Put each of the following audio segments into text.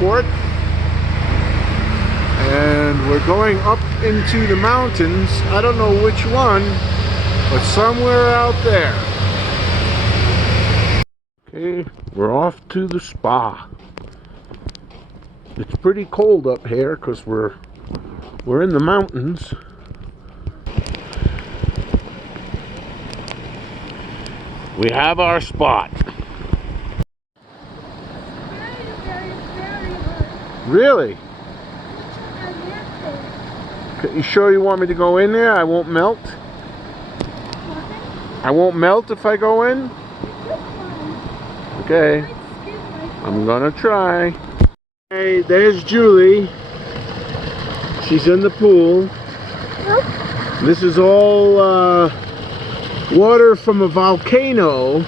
airport. And we're going up into the mountains. I don't know which one, but somewhere out there. Okay, we're off to the spa. It's pretty cold up here because we're in the mountains. We have our spot. Really? You sure you want me to go in there? I won't melt? I won't melt if I go in? Okay. I'm gonna try. Hey, there's Julie. She's in the pool. This is all water from a volcano,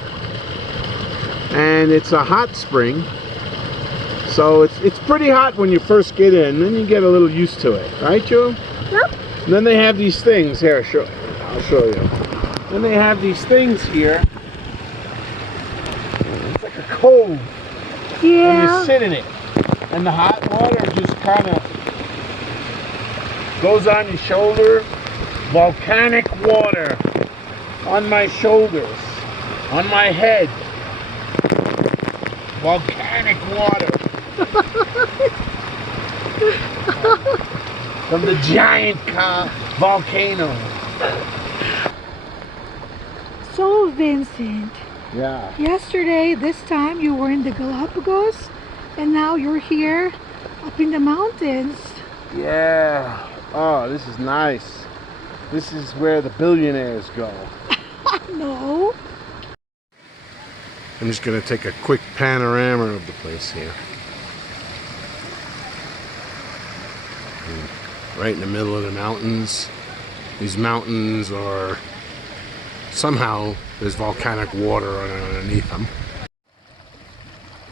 and it's a hot spring. So it's pretty hot when you first get in, then you get a little used to it, right, Joe? Yep. And then they have these things here. I'll show you. Then they have these things here. It's like a cove. Yeah. And you sit in it, and the hot water just kind of goes on your shoulder. Volcanic water on my shoulders, on my head. Volcanic water. From the giant volcano. So Vincent, yeah. Yesterday, this time you were in the Galapagos, and now you're here up in the mountains. Yeah. Oh, this is nice. This is where the billionaires go. No. I'm just going to take a quick panorama of the place here. Right in the middle of the mountains. These mountains are somehow there's volcanic water underneath them.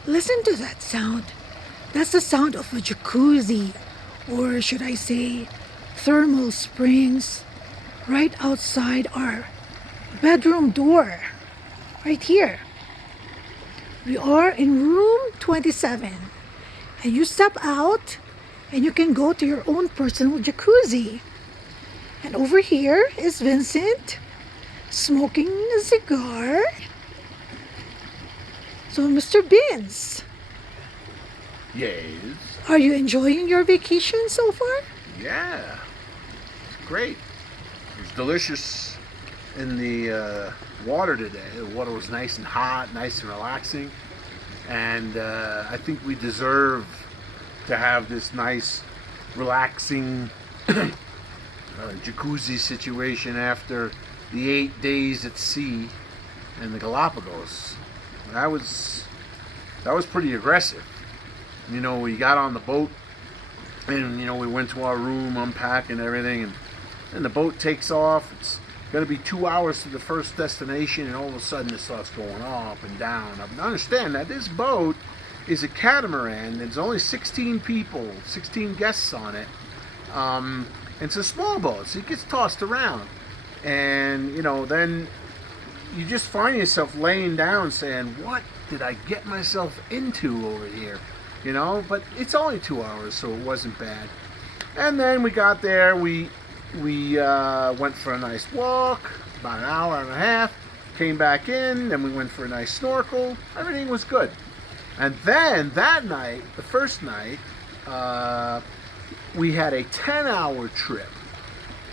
Listen to that sound. That's the sound of a jacuzzi, or should I say thermal springs, right outside our bedroom door. Right here. We are in room 27, and you step out and you can go to your own personal jacuzzi. And over here is Vincent smoking a cigar. So Mr. Beans, Yes. are you enjoying your vacation so far? Yeah. It's great. It's delicious in the water today. The water was nice and hot, nice and relaxing. And I think we deserve to have this nice, relaxing jacuzzi situation after the 8 days at sea in the Galapagos. That was pretty aggressive. You know, we got on the boat and, you know, we went to our room, unpacking everything, and the boat takes off. It's going to be 2 hours to the first destination, and all of a sudden it starts going up and down. Now, understand that this boat is a catamaran. There's only 16 people, 16 guests on it. It's a small boat, so it gets tossed around. And, you know, then you just find yourself laying down saying, what did I get myself into over here? You know, but it's only 2 hours, so it wasn't bad. And then we got there, we went for a nice walk, about an hour and a half, came back in, then we went for a nice snorkel. Everything was good. And then that night, the first night, we had a 10-hour trip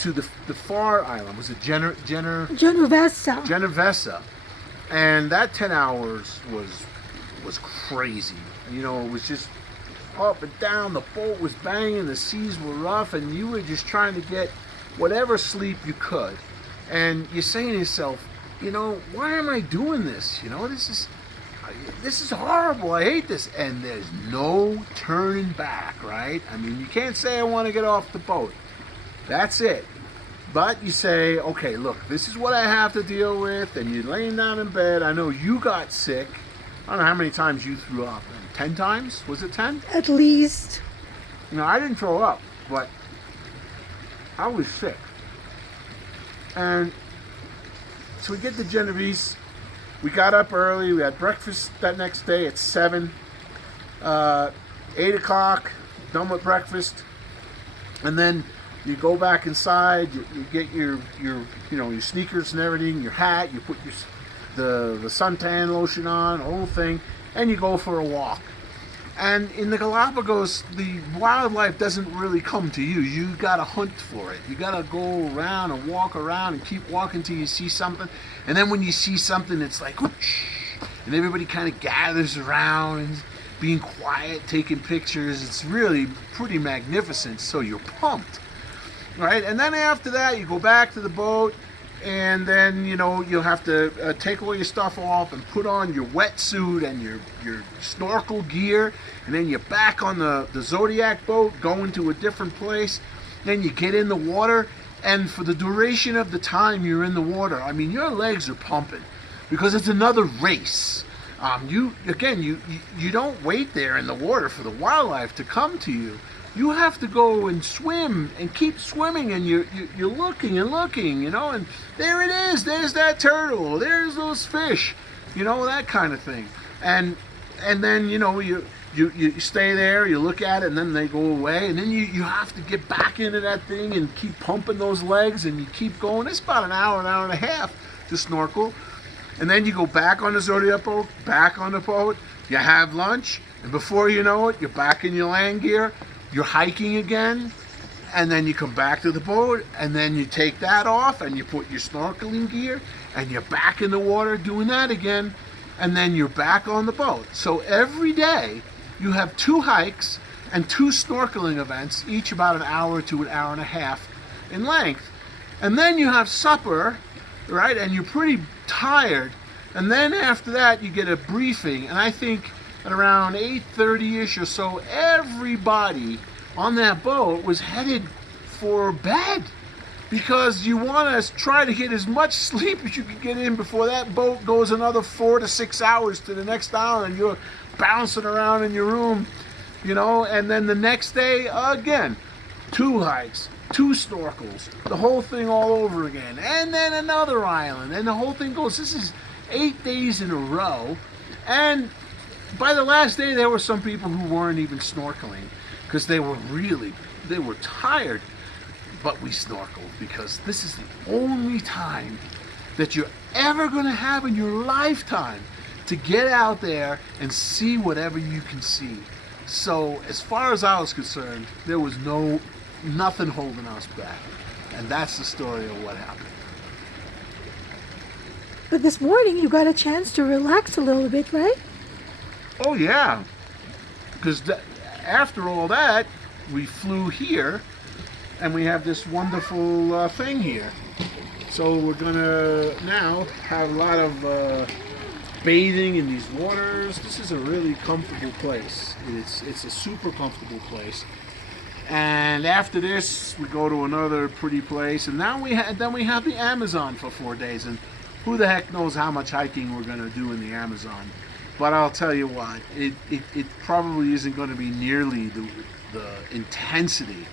to the far island. Was it Genovesa? And that 10 hours was crazy. You know, it was just up and down. The boat was banging, the seas were rough, and you were just trying to get whatever sleep you could. And you're saying to yourself, you know, why am I doing this? You know, this is horrible. I hate this. And there's no turning back, right? I mean, you can't say I want to get off the boat. That's it. But you say, okay, look, this is what I have to deal with. And you're laying down in bed. I know you got sick. I don't know how many times you threw up. 10 times? Was it 10? At least. You know, I didn't throw up, but I was sick. And so we get to Genovese. We got up early. We had breakfast that next day at 7. 8 o'clock, done with breakfast, and then you go back inside. You get your your sneakers and everything, your hat. You put the suntan lotion on, the whole thing, and you go for a walk. And in the Galapagos, the wildlife doesn't really come to you. You gotta hunt for it. You gotta go around and walk around and keep walking till you see something. And then when you see something, it's like whoosh, and everybody kind of gathers around and being quiet, taking pictures. It's really pretty magnificent. So you're pumped, right? And then after that, you go back to the boat. And then you'll have to take all your stuff off and put on your wetsuit and your snorkel gear, and then you're back on the Zodiac boat going to a different place. Then you get in the water, and for the duration of the time you're in the water, I mean, your legs are pumping because it's another race. You don't wait there in the water for the wildlife to come to you. You have to go and swim and keep swimming, and you're looking and looking, and there it is. There's that turtle. There's those fish, that kind of thing. And then you stay there. You look at it, and then they go away, and then you have to get back into that thing and keep pumping those legs, and you keep going. It's about an hour and a half to snorkel, and then you go back on the Zodiac boat, back on the boat. You have lunch, and before you know it, you're back in your land gear. You're hiking again, and then you come back to the boat, and then you take that off, and you put your snorkeling gear, and you're back in the water doing that again, and then you're back on the boat. So every day, you have 2 hikes and 2 snorkeling events, each about an hour to an hour and a half in length. And then you have supper, right, and you're pretty tired, and then after that, you get a briefing, and I think at around 8:30ish or so, everybody on that boat was headed for bed because you want to try to get as much sleep as you can get in before that boat goes another 4 to 6 hours to the next island. You're bouncing around in your room, and then the next day, again, 2 hikes, 2 snorkels, the whole thing all over again, and then another island, and the whole thing goes. This is 8 days in a row, and by the last day, there were some people who weren't even snorkeling because they were tired. But we snorkeled because this is the only time that you're ever going to have in your lifetime to get out there and see whatever you can see. So as far as I was concerned, there was nothing holding us back. And that's the story of what happened. But this morning you got a chance to relax a little bit, right? Oh yeah, because after all that, we flew here, and we have this wonderful thing here. So we're gonna now have a lot of bathing in these waters. This is a really comfortable place. It's a super comfortable place. And after this, we go to another pretty place, and now we have the Amazon for 4 days, and who the heck knows how much hiking we're gonna do in the Amazon. But I'll tell you what, it probably isn't going to be nearly the intensity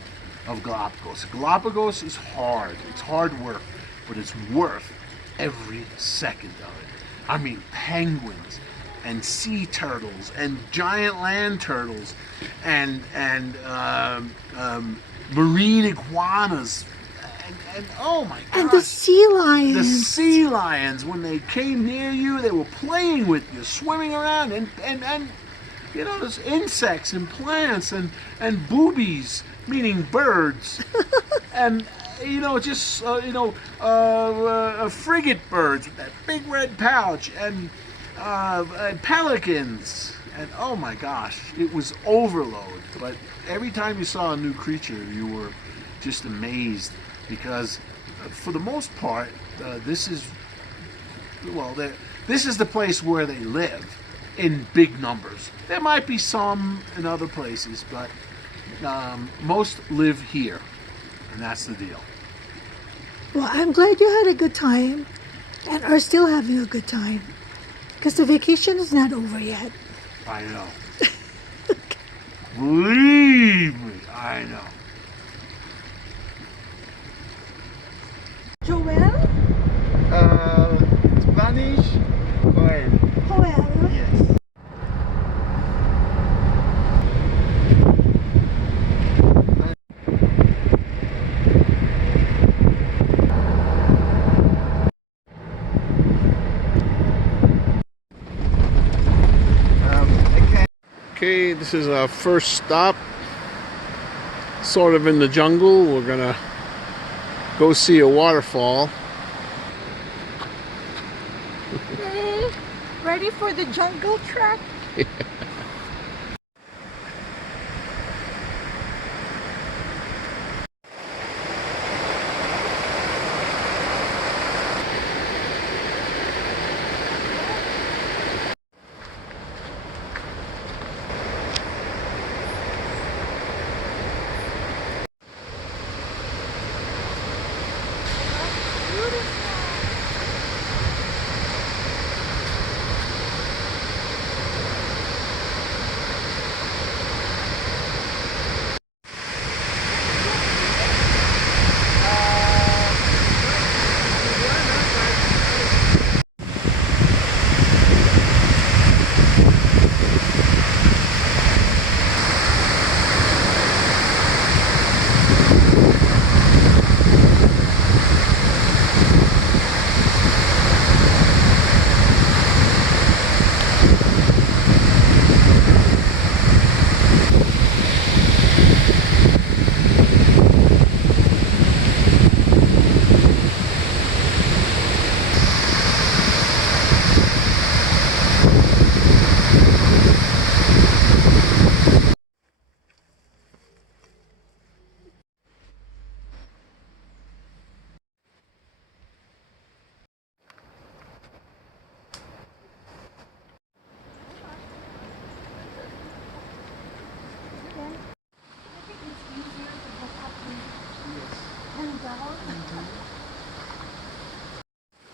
of Galapagos. Galapagos is hard. It's hard work, but it's worth every second of it. I mean, penguins and sea turtles and giant land turtles and marine iguanas. And oh my God! And the sea lions. The sea lions, when they came near you, they were playing with you, swimming around, and there's insects and plants and boobies, meaning birds, and frigate birds with that big red pouch, and pelicans, and oh my gosh, it was overload. But every time you saw a new creature, you were just amazed. Because for the most part, this is the place where they live in big numbers. There might be some in other places, but most live here, and that's the deal. Well, I'm glad you had a good time and are still having a good time because the vacation is not over yet. I know. Believe me, I know. Joel? Spanish? Joel. Joel? Yes. Okay, this is our first stop, sort of in the jungle. We're gonna go see a waterfall. Hey, ready for the jungle trek?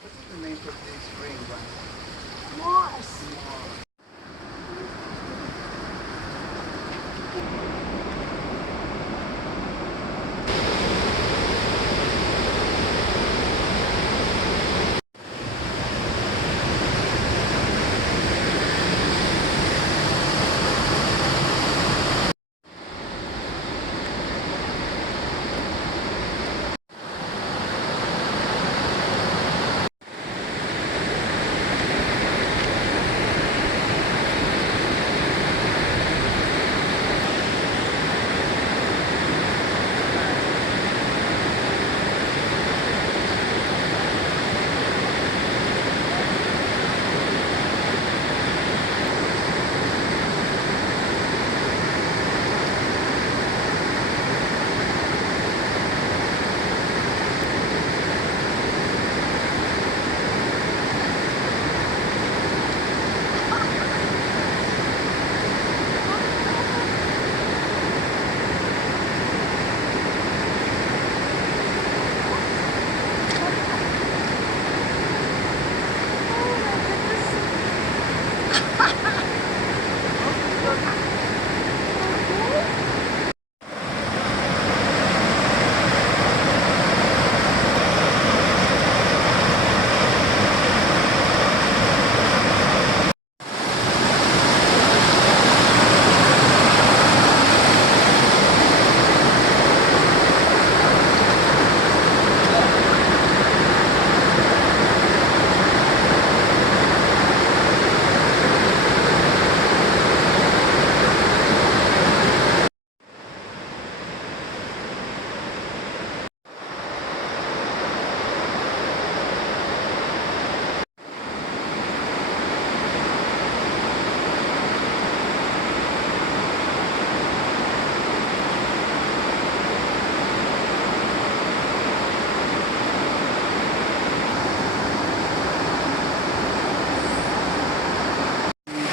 What's the name of this spring one? Moss.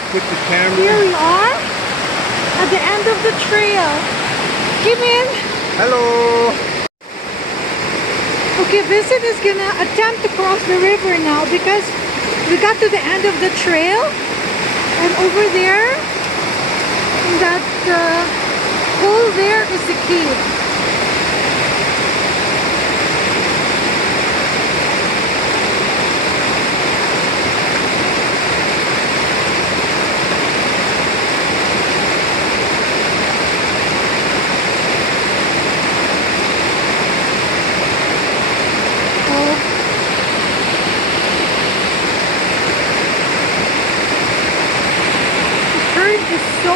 Put the camera. Here we are at the end of the trail. Come in. Hello. Okay, Vincent is gonna attempt to cross the river now because we got to the end of the trail, and over there, in that hole there is the cave. So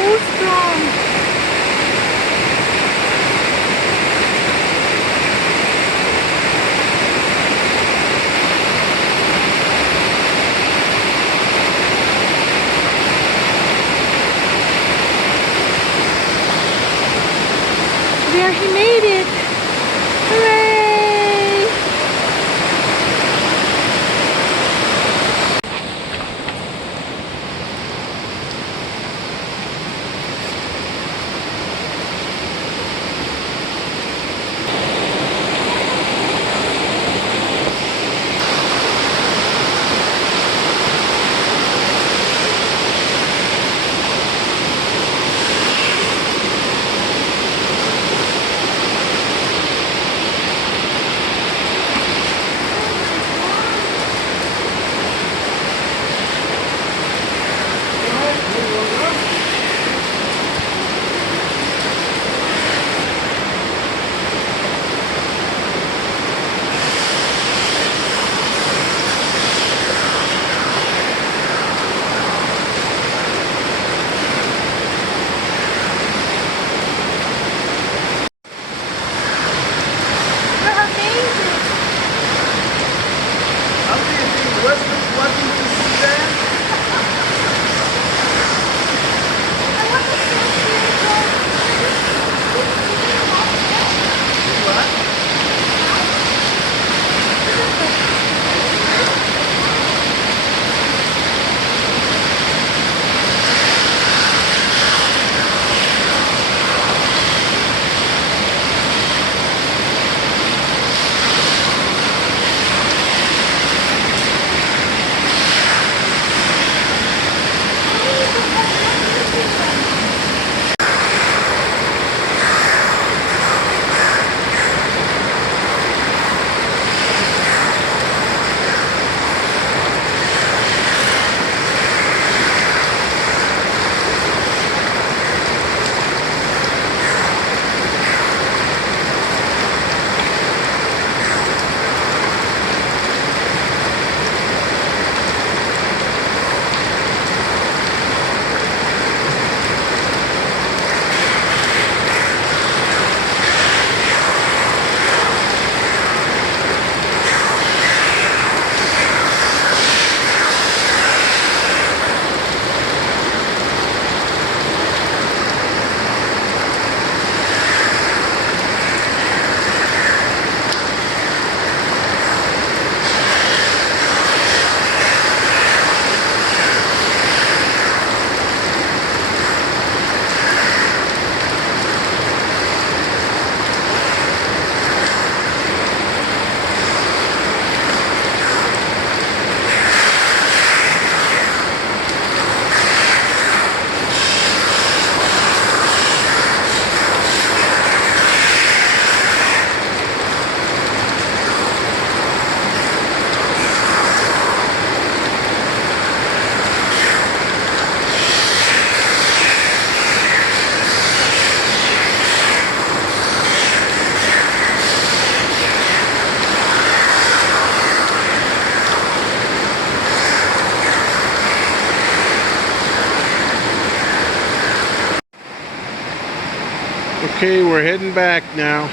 Okay, we're heading back now.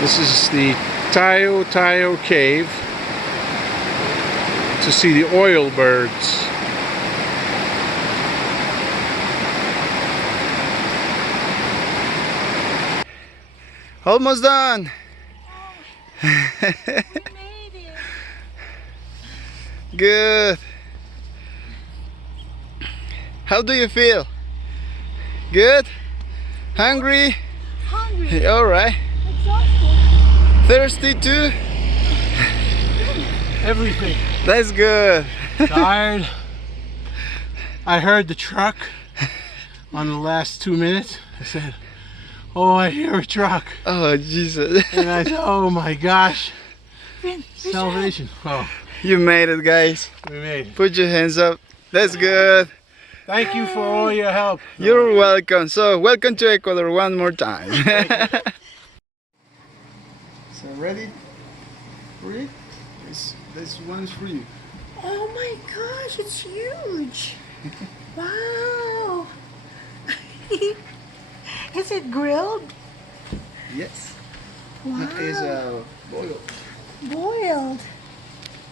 This is the Tayo Cave to see the oil birds. Almost done. We made it. Good. How do you feel? Good? Hungry? Hungry. All right. Exhausted. Thirsty too? Everything. That's good. Tired. I heard the truck on the last 2 minutes. I said, oh, I hear a truck. Oh, Jesus. And I said, oh my gosh. Salvation. Oh, You made it, guys. we made it. Put your hands up. That's good. Thank you for all your help. You're welcome. So, welcome to Ecuador one more time. So, ready? Ready? This one's for you. Oh my gosh, it's huge. Wow. Is it grilled? Yes. Wow. It's boiled. Boiled.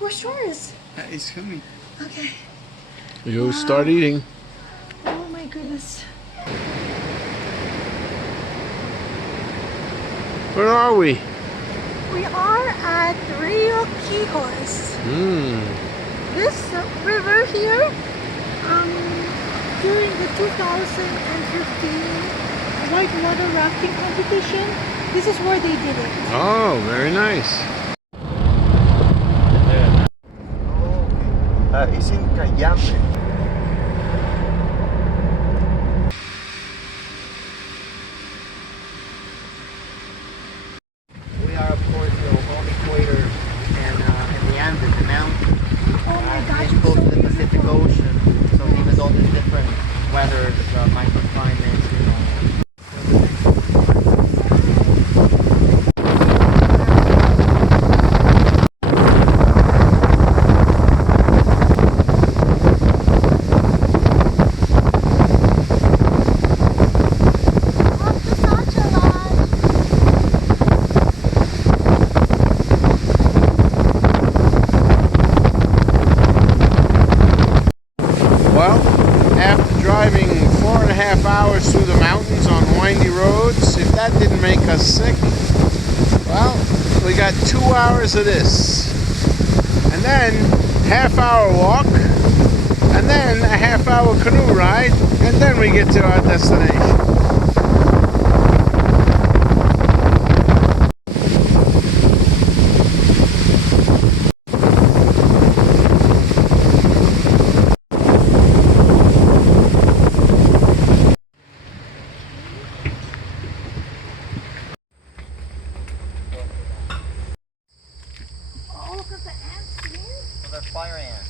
Where's yours? It's coming. Okay. You start eating. Oh my goodness. Where are we? We are at Rio Quijos. This river here, during the 2015 whitewater rafting competition, this is where they did it. Oh, very nice. It's in Cayambe. We are, of course, on the equator and the Andes, the mountains. Oh my gosh, It's it's close so to the Pacific beautiful. Ocean. So even though there's different weathers, microclimates, Well, after driving 4.5 hours through the mountains on windy roads, if that didn't make us sick, well, we got 2 hours of this. And then half-hour walk, and then a half-hour canoe ride, and then we get to our destination. Oh, look at the ants here. They're fire ants.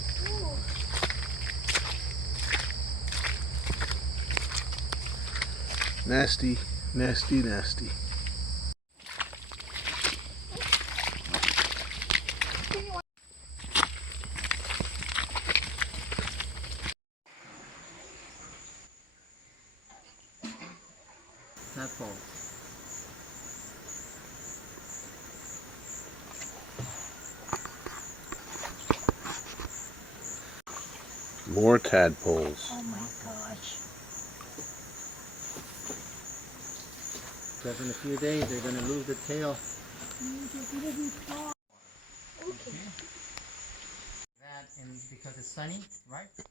Ooh. Nasty, nasty, nasty. Not cold. More tadpoles. Oh my gosh. Because in a few days they're going to lose the tail. Okay. That and because it's sunny, right? To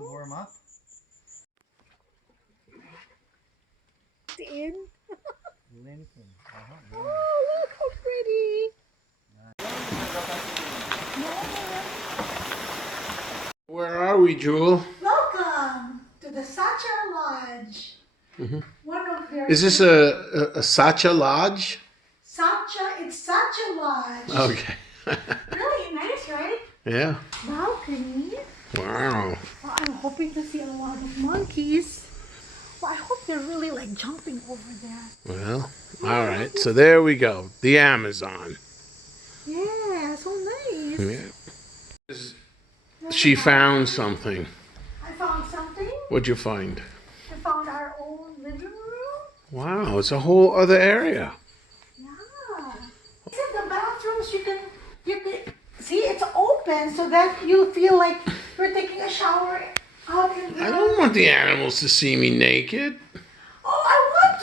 warm up. In. Lincoln. Oh, look how pretty. Where are we, Jewel? Welcome to the Sacha Lodge. One of their Is this a Sacha Lodge? Sacha? It's Sacha Lodge. Okay. Really nice, right? Yeah. Balcony. Wow. Well, I'm hoping to see a lot of monkeys. Well, I hope they're really like jumping over there. Well, all right. So there we go. The Amazon. Yeah, so nice. Yeah. She found something. I found something. What'd you find? I found Wow, it's a whole other area. Yeah. These are the bathrooms. You can see it's open so that you feel like you're taking a shower out in the. I don't want the animals to see me naked. Oh, I want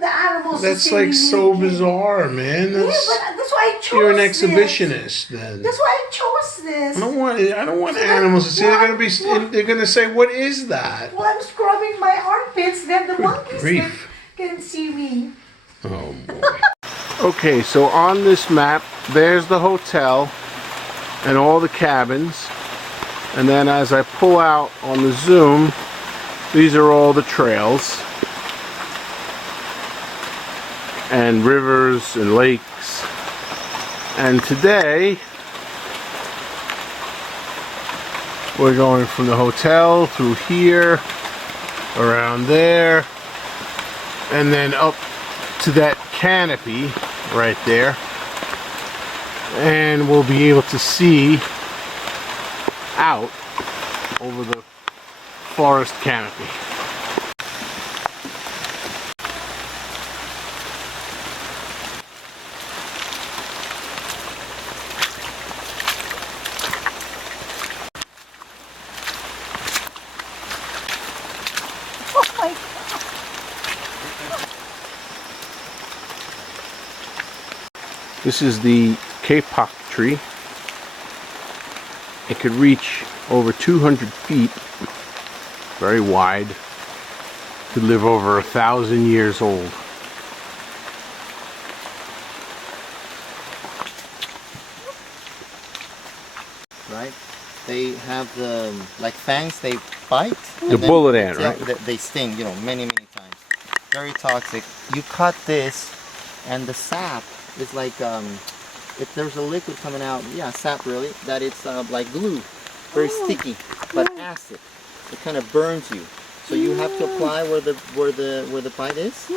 the animals to That's see like me so naked. bizarre, man. Yeah, but that's why I chose You're an this. exhibitionist, then. That's why I chose this. I don't want So animals to see. well, They're gonna say, "What is that?" Well, I'm scrubbing my armpits, then the monkeys grief. can see me. Oh boy. Okay, so on this map, there's the hotel and all the cabins, and then as I pull out on the zoom, these are all the trails and rivers and lakes. And today we're going from the hotel through here, around there, and then up to that canopy right there, and we'll be able to see out over the forest canopy. Oh my God. This is the Canopy tree. It could reach over 200 feet, very wide, could live over 1,000 years old. Right? They have the like fangs. They bite. The bullet ant, yeah, right? they sting. You know, many times. Very toxic. You cut this, and the sap is like if there's a liquid coming out. Yeah, sap really. That it's like glue, very sticky, but acid. It kind of burns you. So you have to apply where the bite is,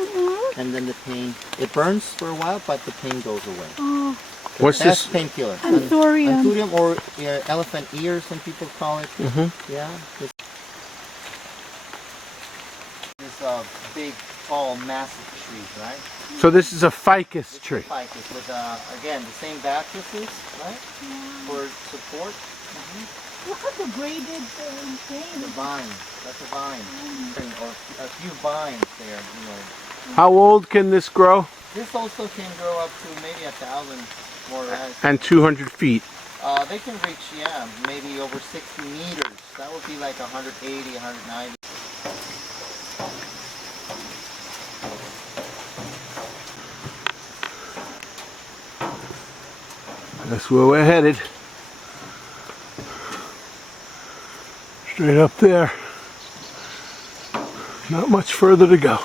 and then the pain. It burns for a while, but the pain goes away. Oh, What's That's this? painkiller. Anthurium. Anthurium or elephant ear, some people call it. Yeah. This big, tall, massive trees, right? So this is a ficus tree. Ficus with again the same mattresses, right? For support. look at the braided thing. The vine. That's a vine. Or a few vines there, you know. How old can this grow? This also can grow up to maybe 1,000 more or less. And 200 feet. They can reach, yeah, maybe over 60 meters. That would be like 180, 190. That's where we're headed. Straight up there. Not much further to go.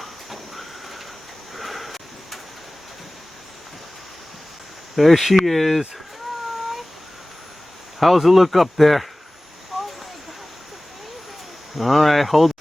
There she is. Hi. How's it look up there? Oh my God, it's amazing. All right, hold.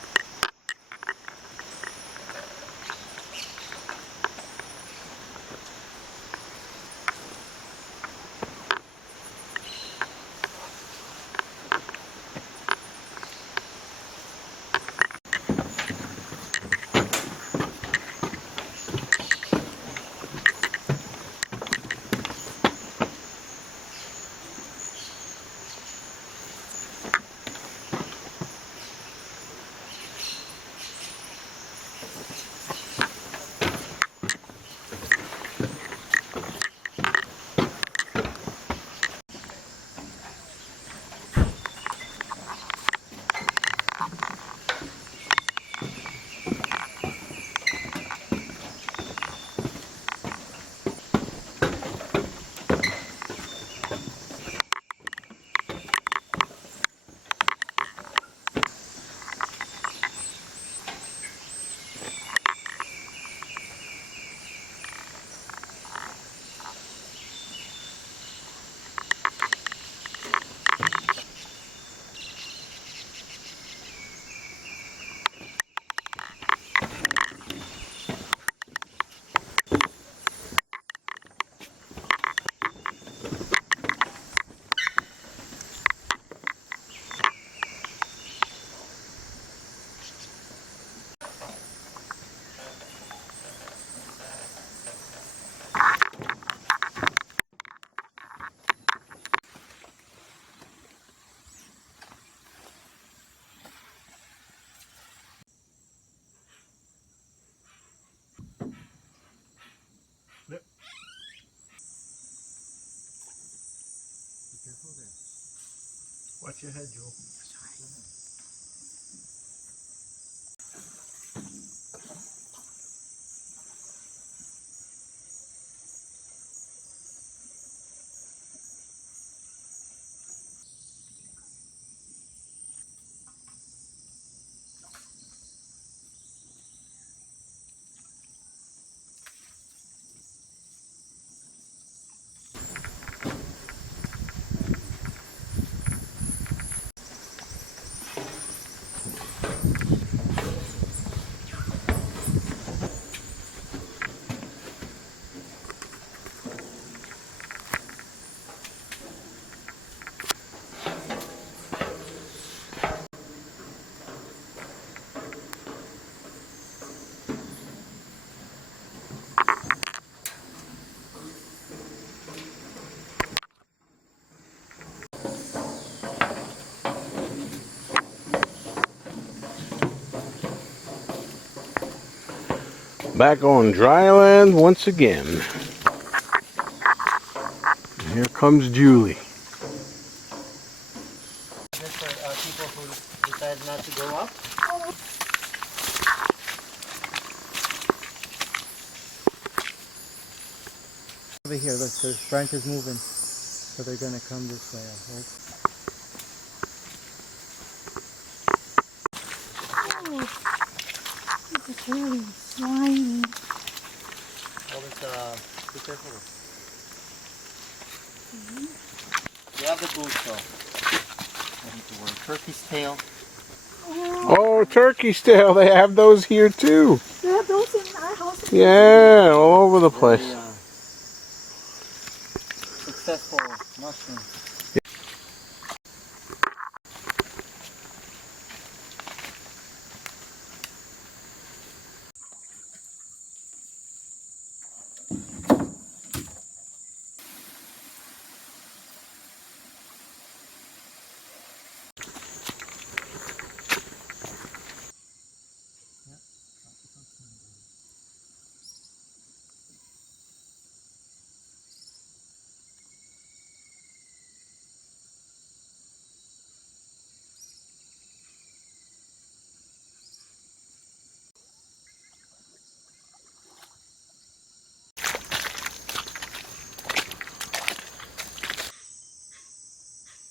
Watch your head, Joel. Back on dry land once again. And here comes Julie. Just for people who decide not to go up. Over here, look, there's branches moving. So they're gonna come this way, I hope. Oh, it's really slimy. Always, be careful. You have the boots though. I need to worry. Turkey's tail. Oh, turkey's tail. They have those here too. They have those in our house. Yeah, all over the place. Very, successful mushroom.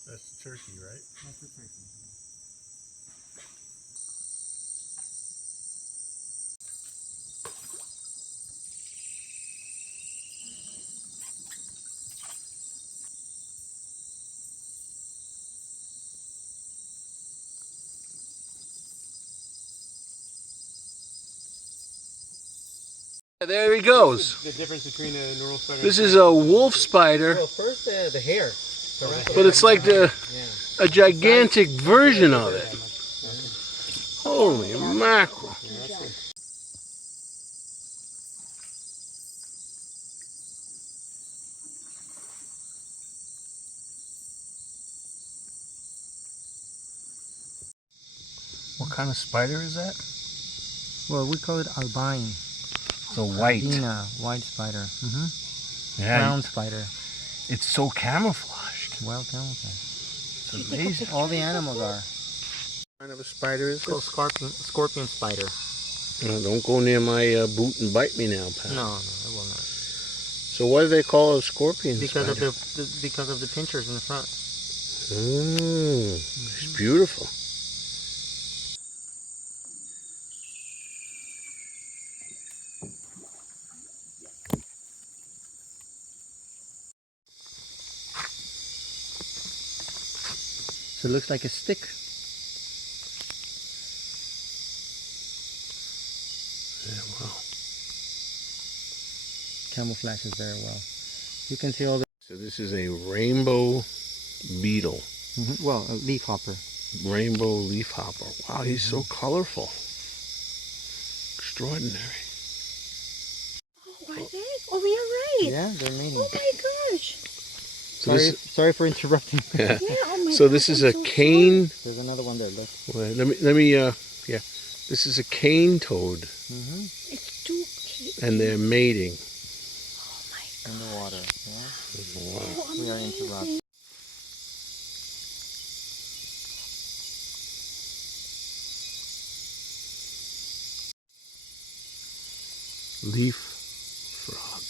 That's the turkey, right? That's the turkey. There he goes. The difference between a normal spider. This is a wolf spider, Well, first the hair. but it's like a gigantic version of it. Holy mackerel. What kind of spider is that? Well, we call it albine. So white. Albina, white spider. Yeah, Brown spider. it's so camouflaged. Well camouflaged. It's amazing. All the animals are. What kind of a spider is It's called this? scorpion spider. Don't go near my boot and bite me now, pal. No, it will not. So why do they call it a scorpion Because spider? of the pinchers in the front. It's beautiful. So it looks like a stick. Yeah, wow. Camouflages very well. You can see all the. So this is a rainbow beetle. Well, a leaf hopper. Rainbow leafhopper. Wow, he's so colorful. Extraordinary. Oh, are they? Oh, we are right. Yeah, they're mating. Oh my gosh. So Sorry for interrupting. yeah. Yeah, oh my So gosh, this is I'm a so cane. There's another one there. Look. Wait, let me yeah. This is a cane toad, sorry. It's too cute. and they're mating. Oh my In god. the water. Yeah. Wow. Oh, We are into rocks. amazing. Leaf frog.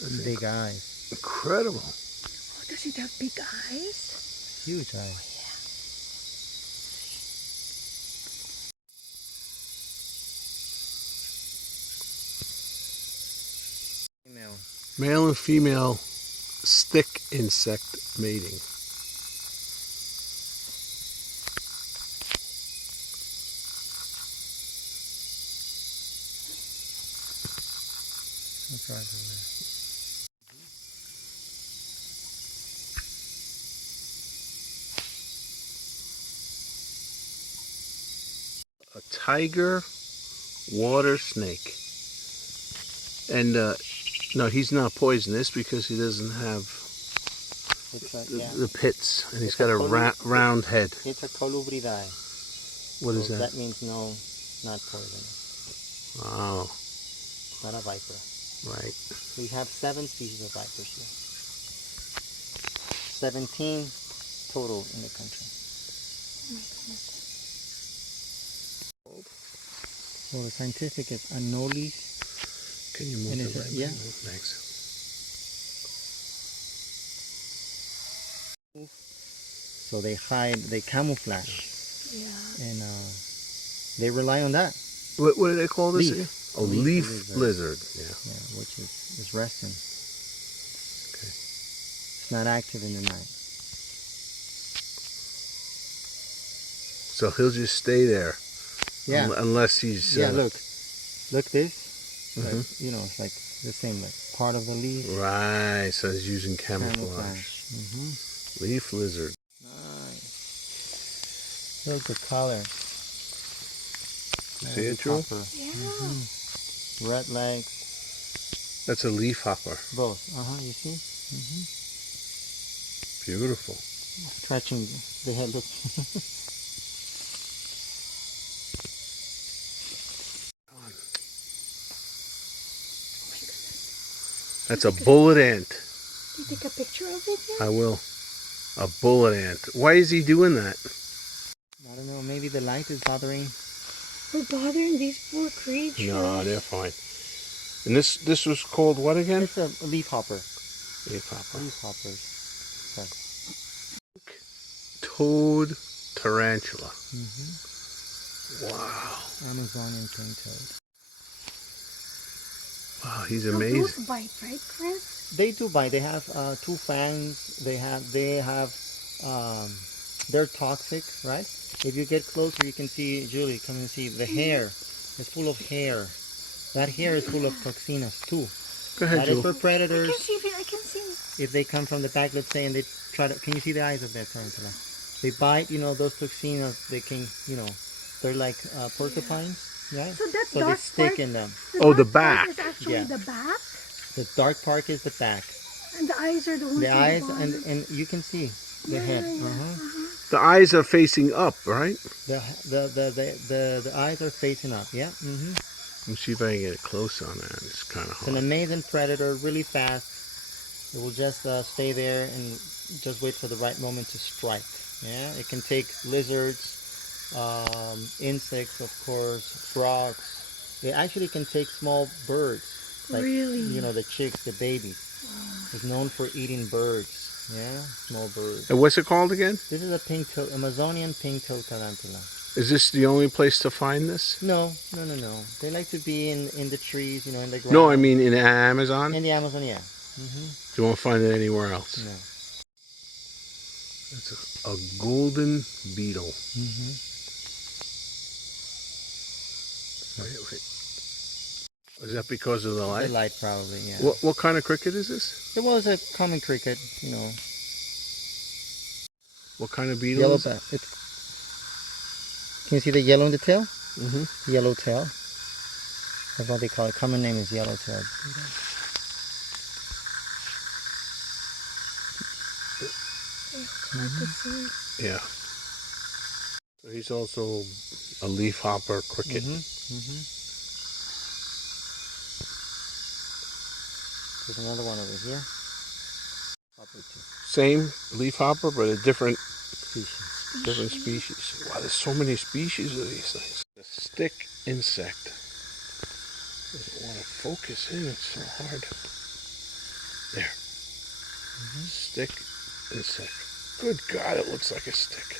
That's Big eyes. incredible. Oh, does it have big eyes? Huge eyes. Female. Male and female stick insect mating. That's right over there. A tiger water snake. And no, he's not poisonous because he doesn't have the pits, and he's got a round head. It's a colubridae. What is that? That means no, not poisonous. Oh, Not a viper. right. We have 7 species of vipers here. 17 total in the country. Oh my goodness. So the scientific is Anolis. Can you move And the is it- right? yeah. Thanks. So they hide, they camouflage, Yeah. and they rely on that. What do they call this Leaf. again? Oh, Leaf leaf lizard. lizard. Yeah. Yeah, which is resting. Okay. It's not active in the night. So he'll just stay there. Yeah. Unless he's. Yeah. Look this. Mhm. Like, you know, it's like the same, like part of the leaf. Right. So he's using camouflage. Mm-hmm. Leaf lizard. Nice. Look the color. See it, Joel? Yeah. Mm-hmm. Red legs. That's a leaf hopper. Both. You see? Mm-hmm. Beautiful. Scratching the head. Look. That's a bullet ant. Can you take a picture of it now? I will. A bullet ant. Why is he doing that? I don't know. Maybe the light is bothering. We're bothering these poor creatures. No, they're fine. And this was called what again? It's a leaf hopper. Leaf hopper. Leaf hoppers. Okay. Toad tarantula. Mm-hmm. Wow. Amazonian king toad. Wow, he's Now, amazing. those bite, right, Chris? They do bite. They have 2 fangs. They have. They're toxic, right? If you get closer, you can see, Julie, come and see the hair. It's full of hair. That hair is full of toxinas too. Go ahead, That is Joel. for predators. I can see it. I can see. If they come from the back, let's say, and they try to, can you see the eyes of that tarantula? They bite, those toxinas, they can, they're like porcupines, right? So that So they dark stick part, in them. Oh, the dark part back. is actually Yeah. the back, The dark part is the back. and the eyes are the ones. The on eyes, the bottom. and you can see the head. The eyes are facing up, right? The eyes are facing up, yeah? Mm-hmm. Let me see if I can get close on that. It's kind of It's an hard. amazing predator, really fast. It will just stay there and just wait for the right moment to strike. Yeah, it can take lizards, insects, of course, frogs. It actually can take small birds, like Really? the chicks, the babies. It's known for eating birds. Yeah, small birds. And what's it called again? This is a Amazonian pink-toed tarantula. Is this the only place to find this? No. They like to be in the trees, in the ground. No, I mean in Amazon. In the Amazon, yeah. Mm-hmm. You won't find it anywhere else. No. It's a golden beetle. Mm-hmm. Wait. Is that because of the light? The light, probably, yeah. What kind of cricket is this? It was a common cricket, What kind of beetle Yellow is it? back. Can you see the yellow in the tail? Mm-hmm. Yellow tail. That's what they call it. Common name is yellow tail. I could see. Yeah. So he's also a leaf hopper cricket. There's another one over here. Same leaf hopper, but a different Species. species. Wow, there's so many species of these things. The stick insect. Doesn't want to focus in, it's so hard. There. Stick insect. Good God, it looks like a stick.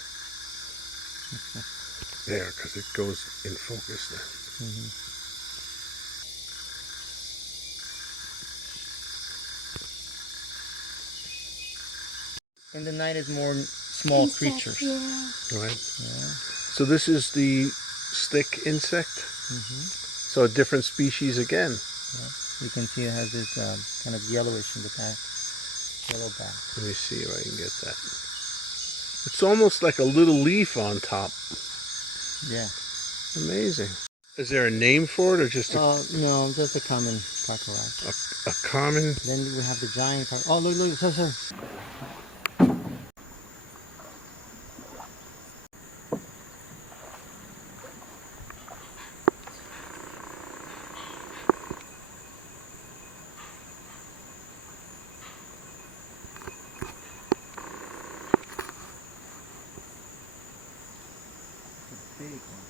There, because it goes in focus then. In the night is more small creatures. Yeah. Right. Yeah. So this is the stick insect. So a different species again. You can see it has this kind of yellowish in the back. Yellow back. Let me see if I can get that. It's almost like a little leaf on top. Yeah. Amazing. Is there a name for it or just No, just a common cockroach. a common? Then we have the giant Oh, look, sir. Big one.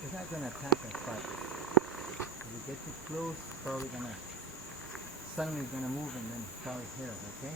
It's not gonna attack us, but if we get too close, probably suddenly it's gonna move and then probably hit us, okay?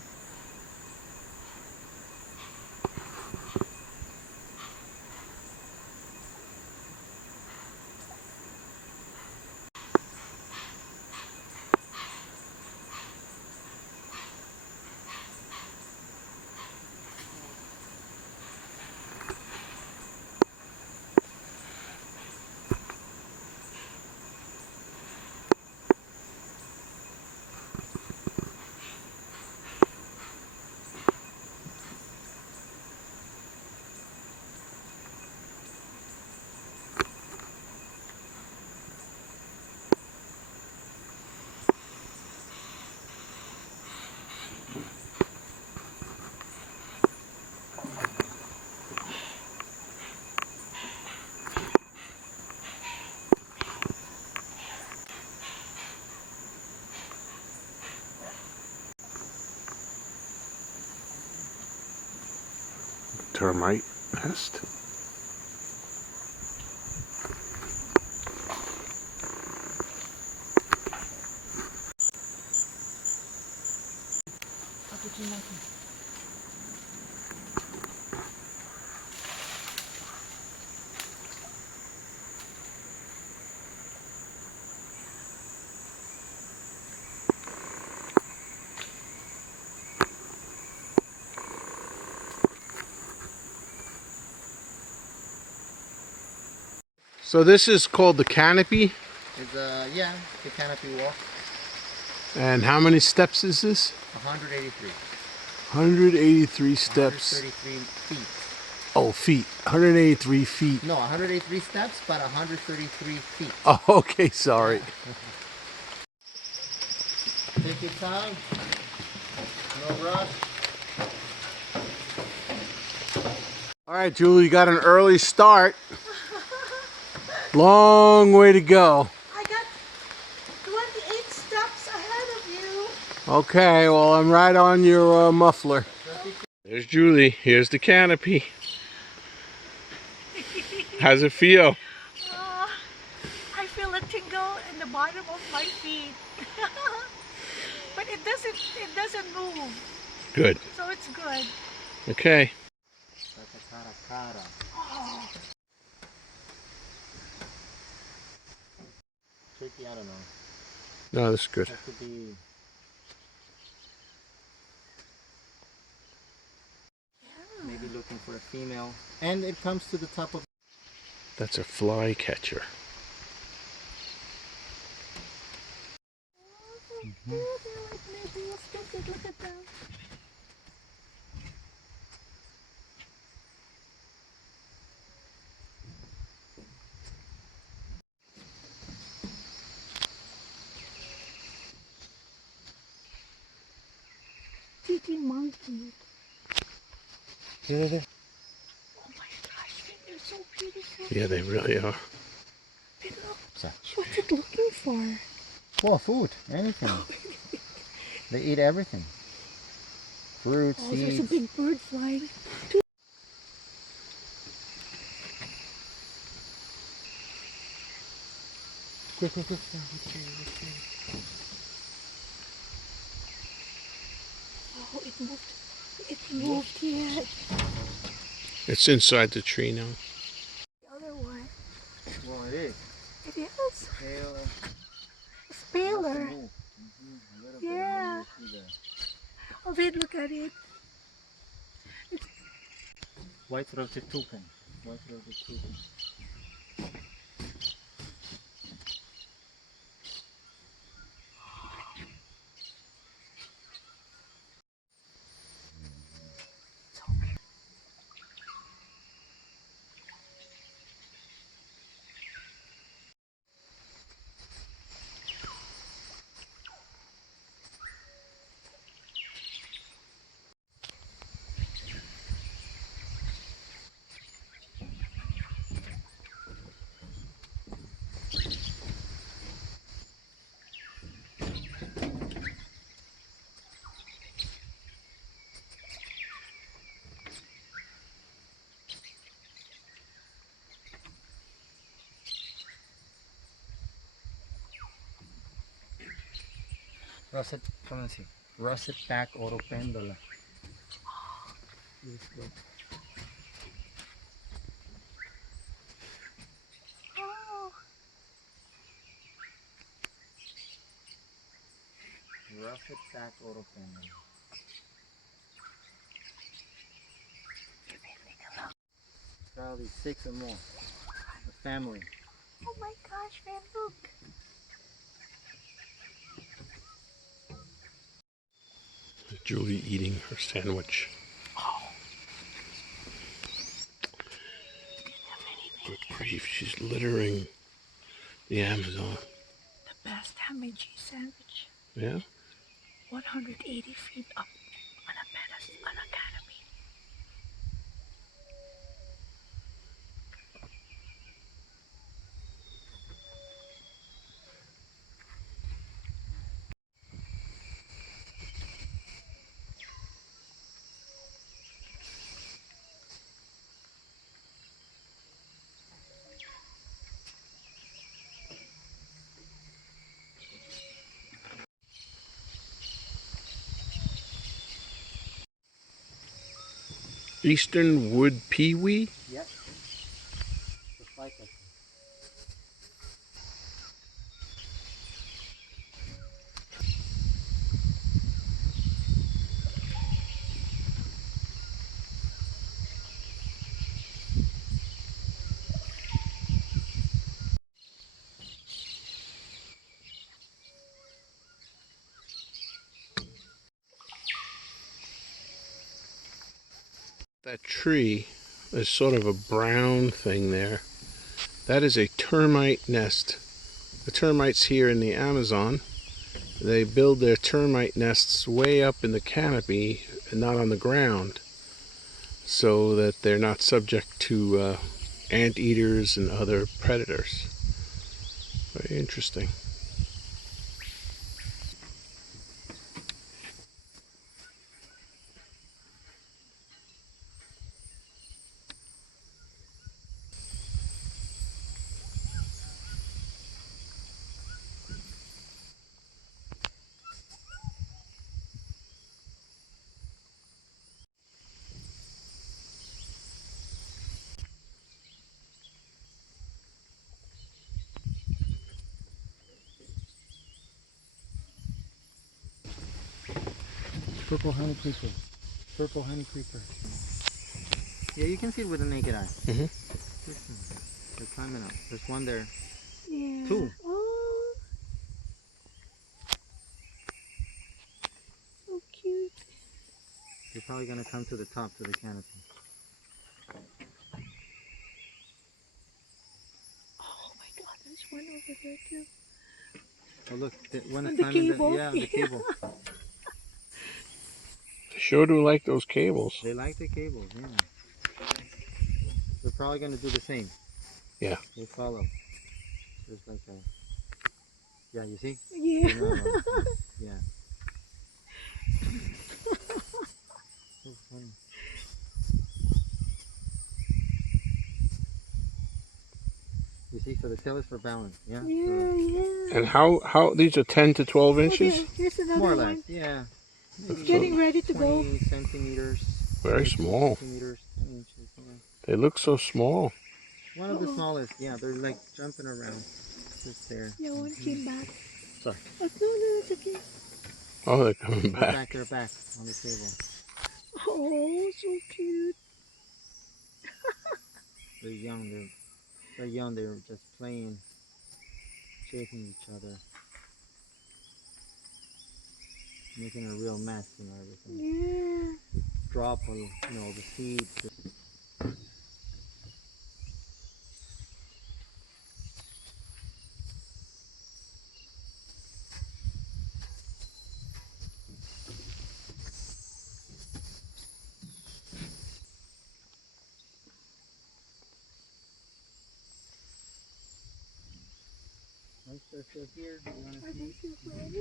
Termite nest. So this is called the Canopy. It's the Canopy Walk. And how many steps is this? 183. 183 steps. 133 feet. Oh, feet. 183 feet. No, 183 steps, but 133 feet. Oh, okay, sorry. Take your time. No rush. All right, Julie, you got an early start. Long way to go. I got 28 steps ahead of you. Okay, well, I'm right on your muffler. There's Julie. Here's the canopy. How's it feel? I feel a tingle in the bottom of my feet. But it doesn't move. Good. So it's good. Okay. Oh. Tricky, I don't know. No, that's good. That could be. Maybe looking for a female. And it comes to the top of. That's a fly catcher. Look at them. Tiki monkey. Yeah. Oh my gosh, they're so beautiful. Yeah, they really are. Pick up. What's it looking for? Well, food, anything. They eat everything. fruit, Oh, there's a seeds. big bird flying. Oh, it moved. It moved yet. It's inside the tree now. The other one. Well, it is. It is. Pale. It's paler. A little bit. Yeah. And then you see Oh, wait, look at it. the white-throated toucan. White-throated toucan. Russet, come and see. Russet back oropendola. Oh. Russet back oropendola. Probably 6 or more. A family. Oh my gosh, man, look. Julie eating her sandwich. Good grief, she's littering the Amazon. The best ham and cheese sandwich. Yeah? 180 feet up on a canopy. Eastern wood peewee? Yep. The ficus. That tree is sort of a brown thing there. That is a termite nest. The termites here in the Amazon, they build their termite nests way up in the canopy and not on the ground, so that they're not subject to anteaters and other predators. Very interesting. Purple honey creeper. Purple honey creeper. Yeah, you can see it with the naked eye. Mhm. They're climbing up. There's one there. Yeah. 2. Oh, so cute. They're probably gonna come to the top to the canopy. Oh my god, there's one over there too. Oh look, one On is the climbing the, cable. yeah, the cable. They sure do like those cables. They like the cables, yeah. They're probably gonna do the same. Yeah. They follow. There's like a, yeah, you see? Yeah. They know, yeah. So funny. You see, so the tail is for balance. Yeah. Yeah, yeah. And how these are 10 to 12 inches? Okay, here's another More or one. less. Yeah. It's getting ready to go. 20 centimeters. Very 22 small. centimeters, 10 inches. Yeah. They look so small. One of the smallest. Yeah, they're like jumping around. Just there. Yeah, one came back. Sorry. Oh, no, it's okay. Oh, they're coming They're back. back. They're back on the table. Oh, so cute. They're young. They're young. They're just playing, chasing each other, making a real mess and everything. Yeah. Drop all, the seeds. Once they're still here, you want to Are they see? still playing?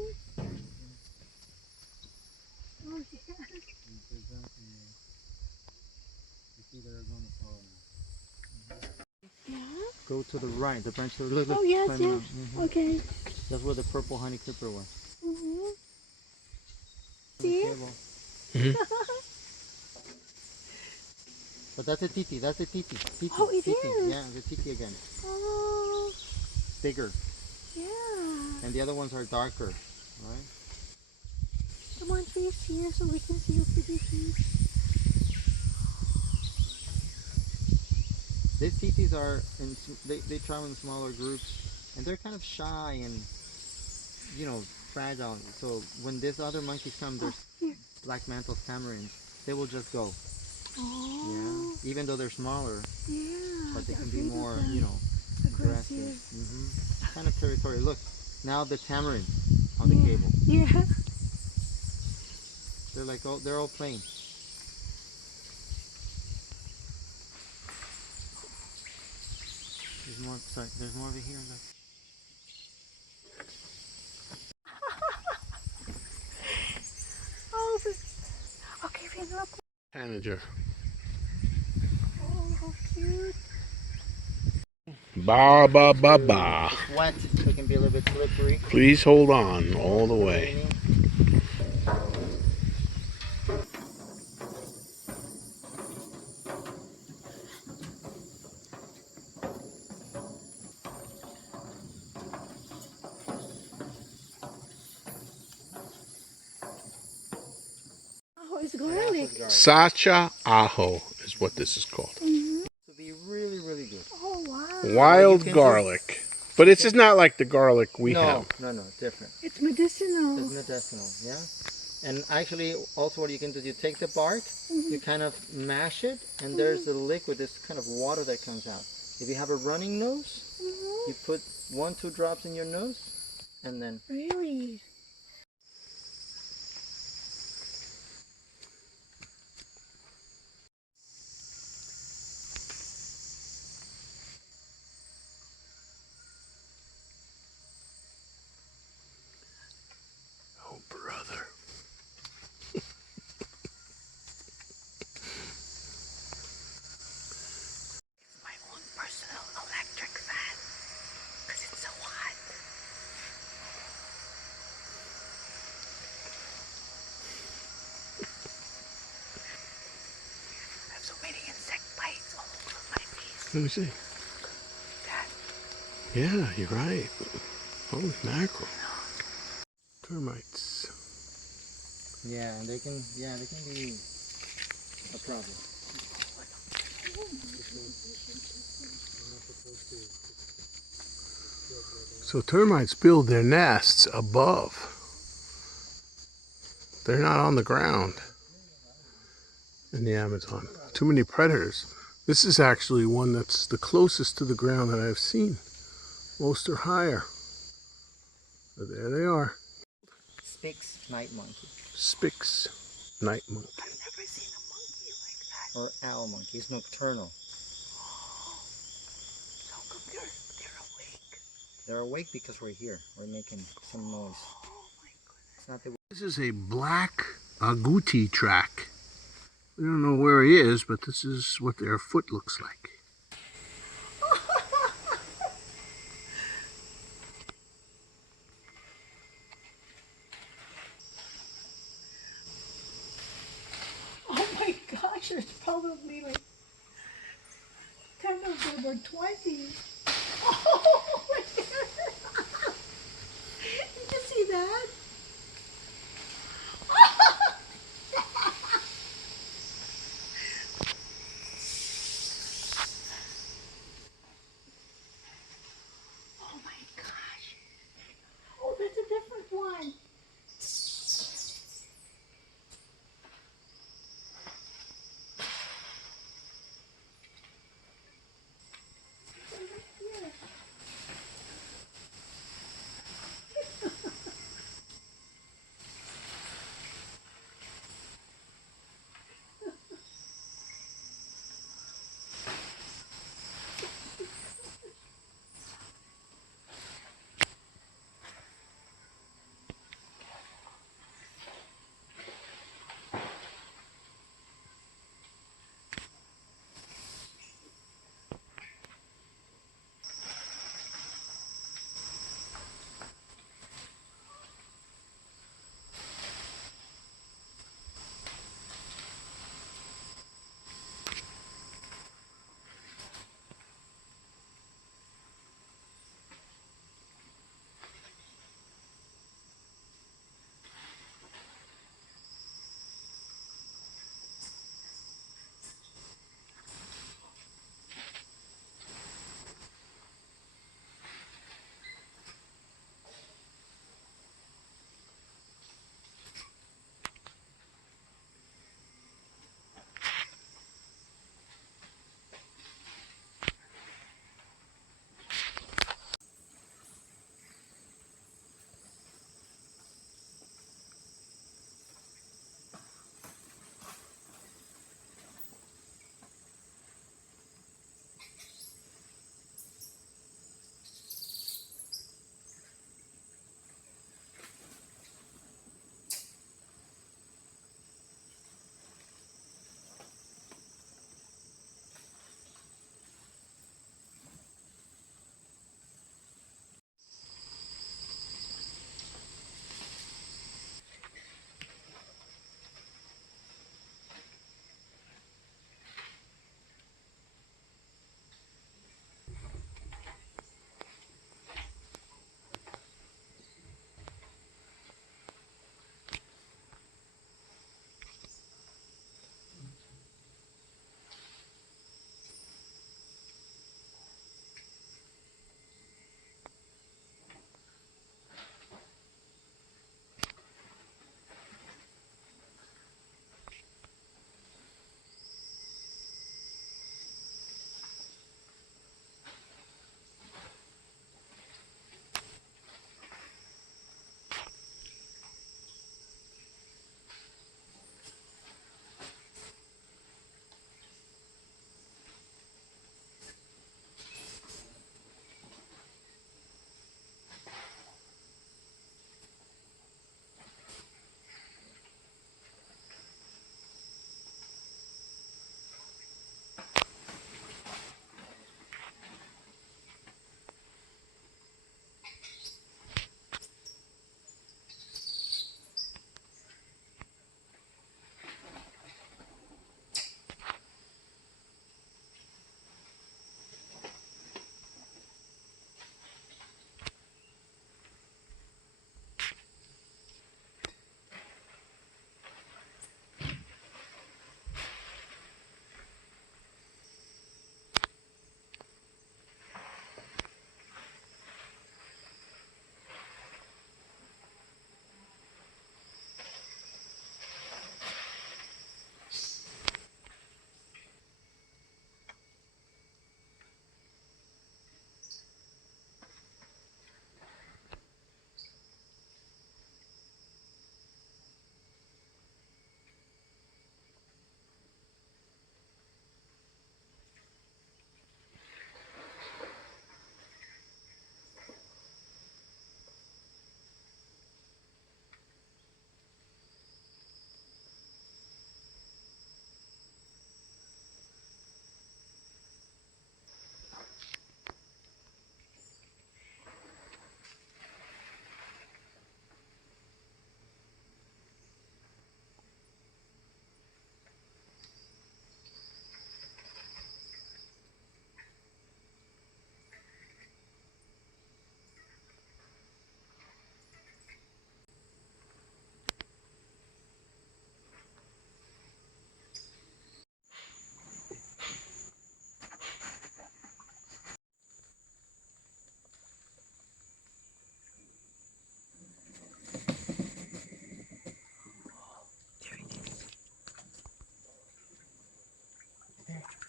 Oh, yeah. They're jumping there. You see they're going to follow now. Yeah? Go to the right. The branch. Look. Oh, yes, climbing yes. up. Okay. That's where the purple honey clipper was. Mm-hmm. On the See? table. But that's a titi. That's a titi. Titi. Oh, it titi. is? Yeah, the titi again. Oh, Bigger. yeah. And the other ones are darker, right? Come on, face here so we can see your pretty face. These titis are they travel in smaller groups, and they're kind of shy and fragile. So when these other monkeys come, there's Here. black mantle tamarins. They will just go. Oh, Yeah. Even though they're smaller, yeah. but they I'm can be afraid of more, them. aggressive. Aggressive. Kind of territorial. Look, now the tamarin on the cable. Yeah. They're like they're all playing. There's more. Sorry, there's more over here. Look. Oh, okay, Finn, look. Tanager. Oh, how cute. Ba ba ba ba. It's wet, so it can be a little bit slippery. Please hold on all the way. Oh, it's garlic. Sacha ajo is what this is called. Mm-hmm. To be really, really good. Oh, wow. Wild can garlic. But it's just not like the garlic we have. No, different. It's medicinal. It's medicinal, yeah. And actually, also what you can do is you take the bark, you kind of mash it, and there's a liquid, this kind of water that comes out. If you have a running nose, you put 1-2 drops in your nose, and then Really? Oh, brother. My own personal electric fan. Because it's so hot. I have so many insect bites all over my face. Let me see. Dad. Yeah, you're right. Holy mackerel. Termites. yeah, and they can be a problem. So termites build their nests above. They're not on the ground in the Amazon. Too many predators. This is actually one that's the closest to the ground that I've seen. Most are higher. But there they are. Spix night monkey Spix night monkey. I've never seen a monkey like that. or owl monkey. It's nocturnal. So come they're awake. They're awake because we're here. We're making some noise. Oh my goodness. It's not that This is a black agouti track. We don't know where he is, but this is what their foot looks like. Oh my gosh, there's probably like 10 of them or 20. Oh my God. Did you see that? Oh my gosh. Oh, that's a different one.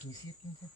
Can you see it, Vincent?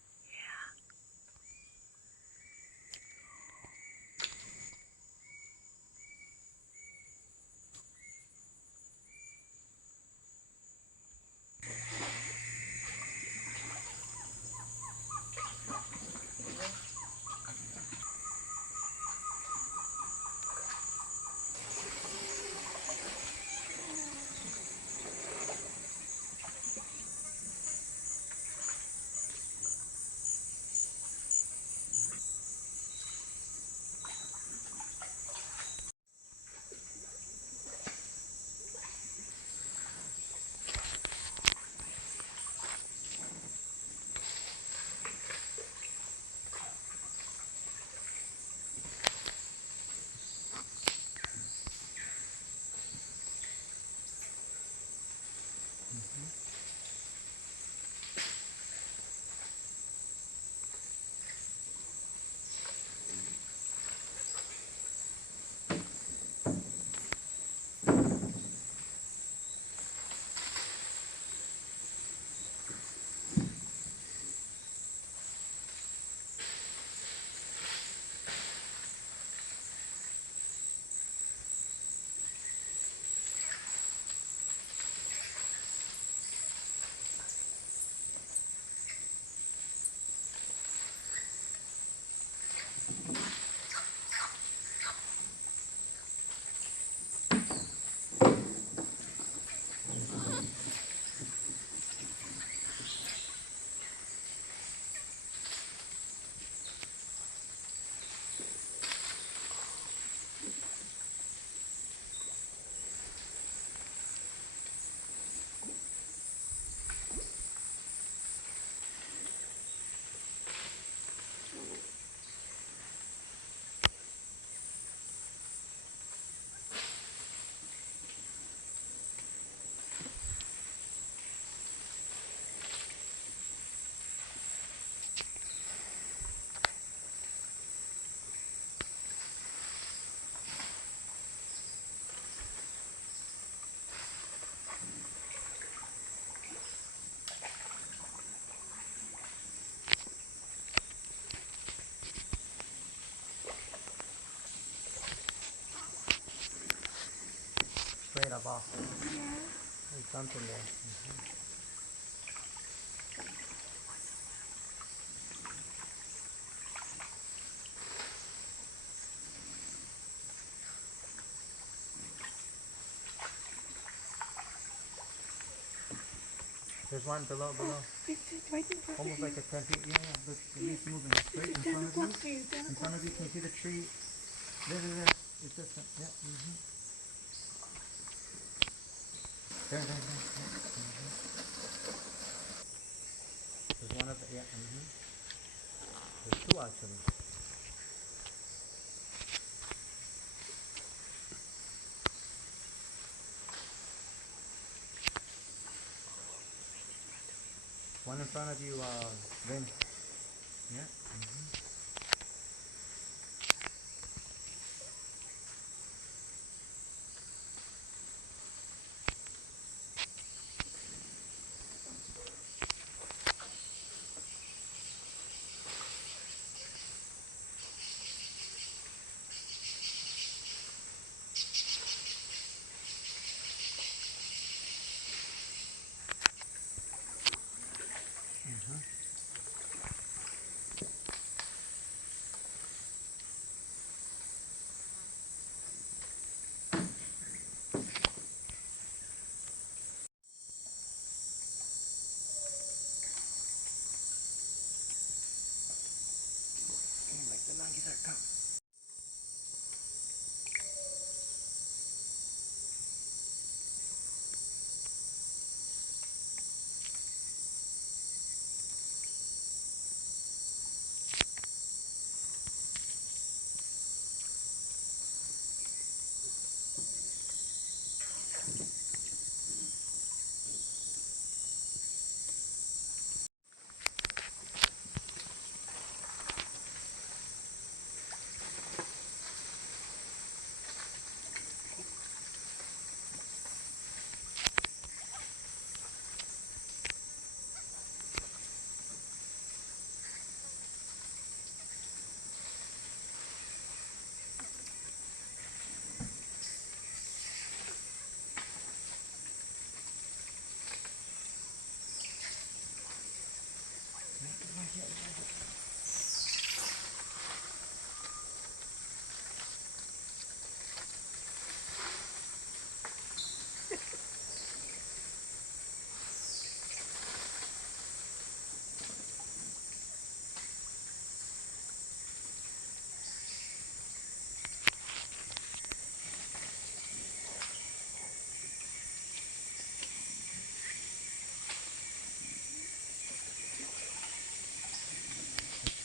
Straight up off. There's something there. There's one below. It's right in front Almost of like a 10 feet. Yeah. Look, the leaf's moving. Right in front of you. In front of you, can you see the tree? There. It's just, yeah. There. There's one of the, yeah. There's two actually. One in front of you, Vince. Yeah. Like the monkeys are coming.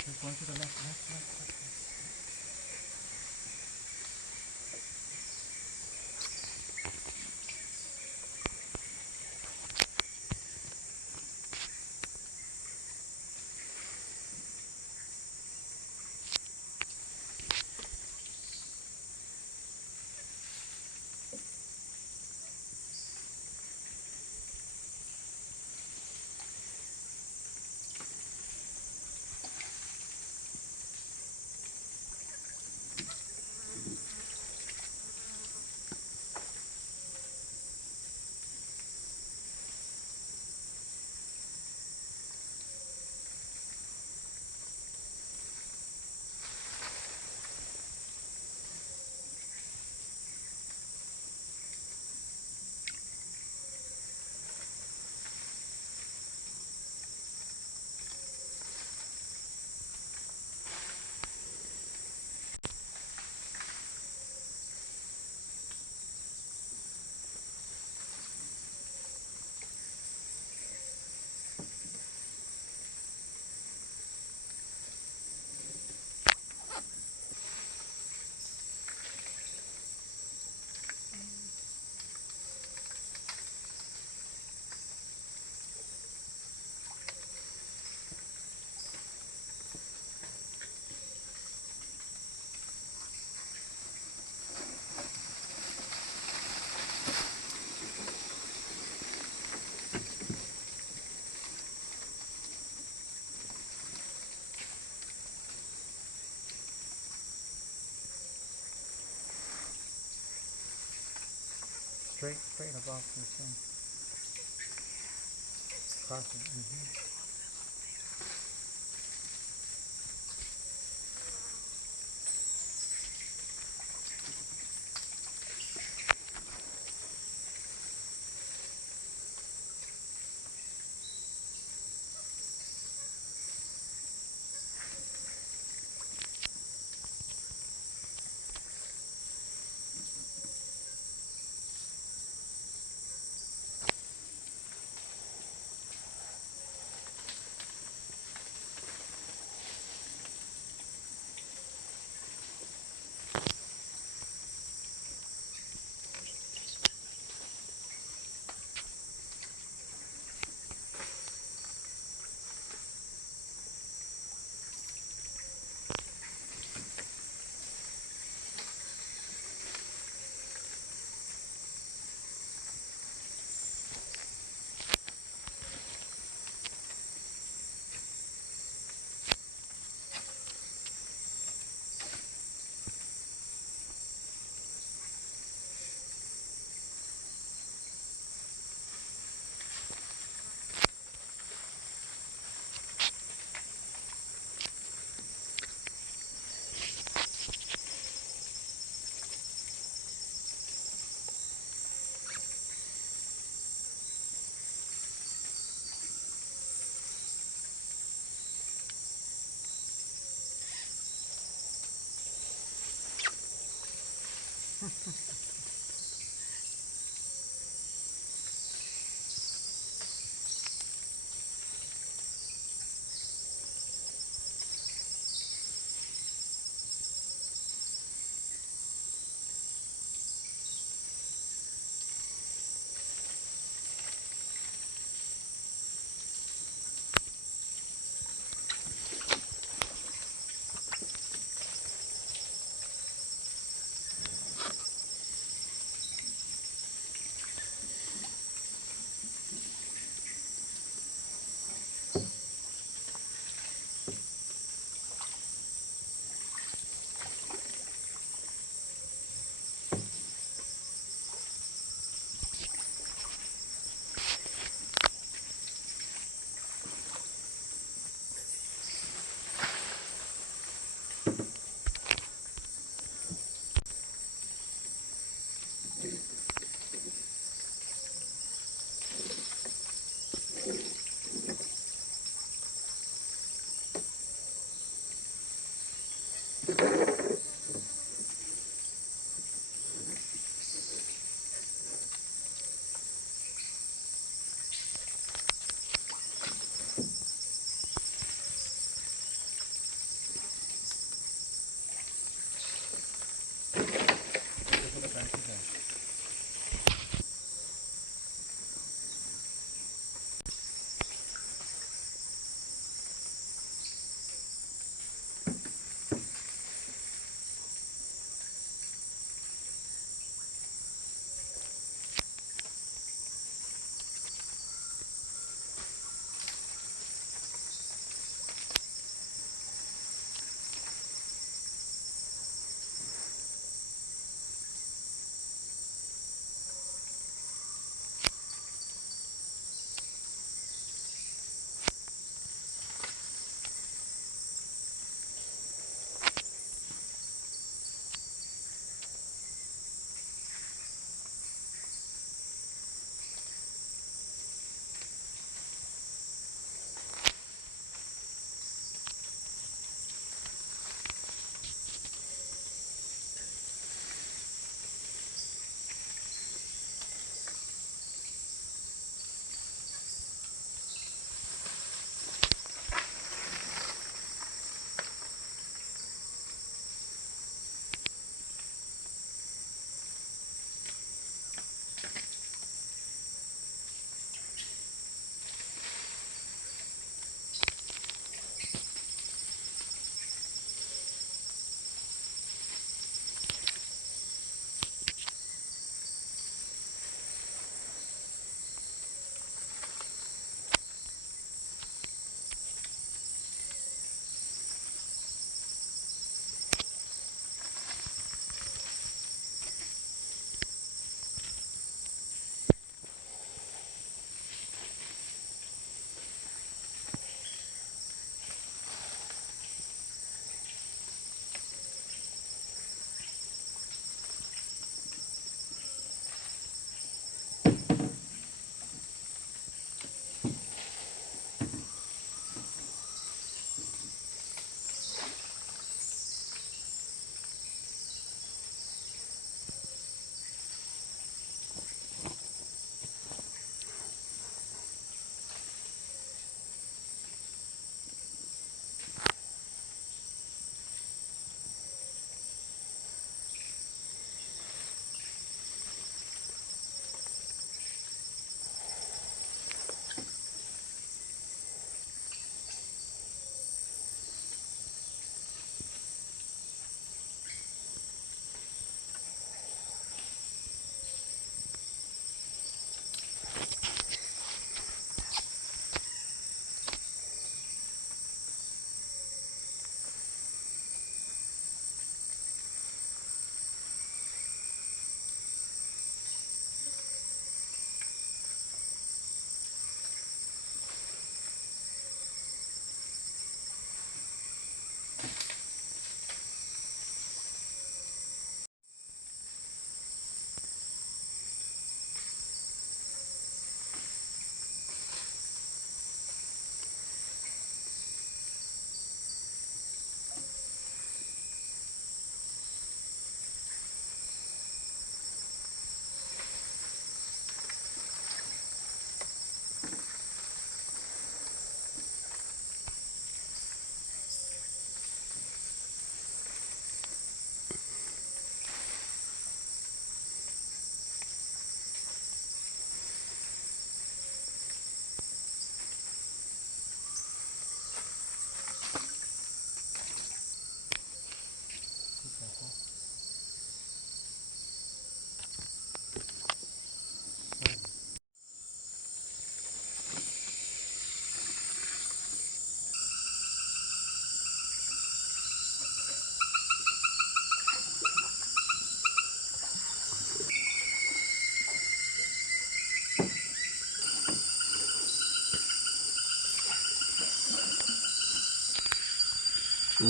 There's one to the left, left. Straight above the thing. Crossing.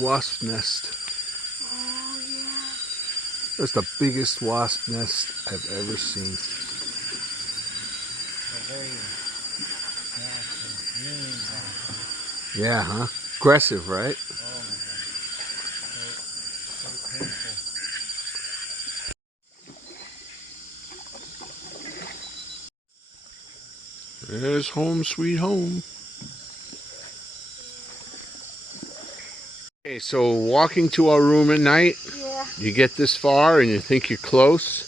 Wasp nest. Oh, yeah. That's the biggest wasp nest I've ever seen. Yeah, huh? Aggressive, right? There's home sweet home. Okay, so walking to our room at night, Yeah. you get this far and you think you're close,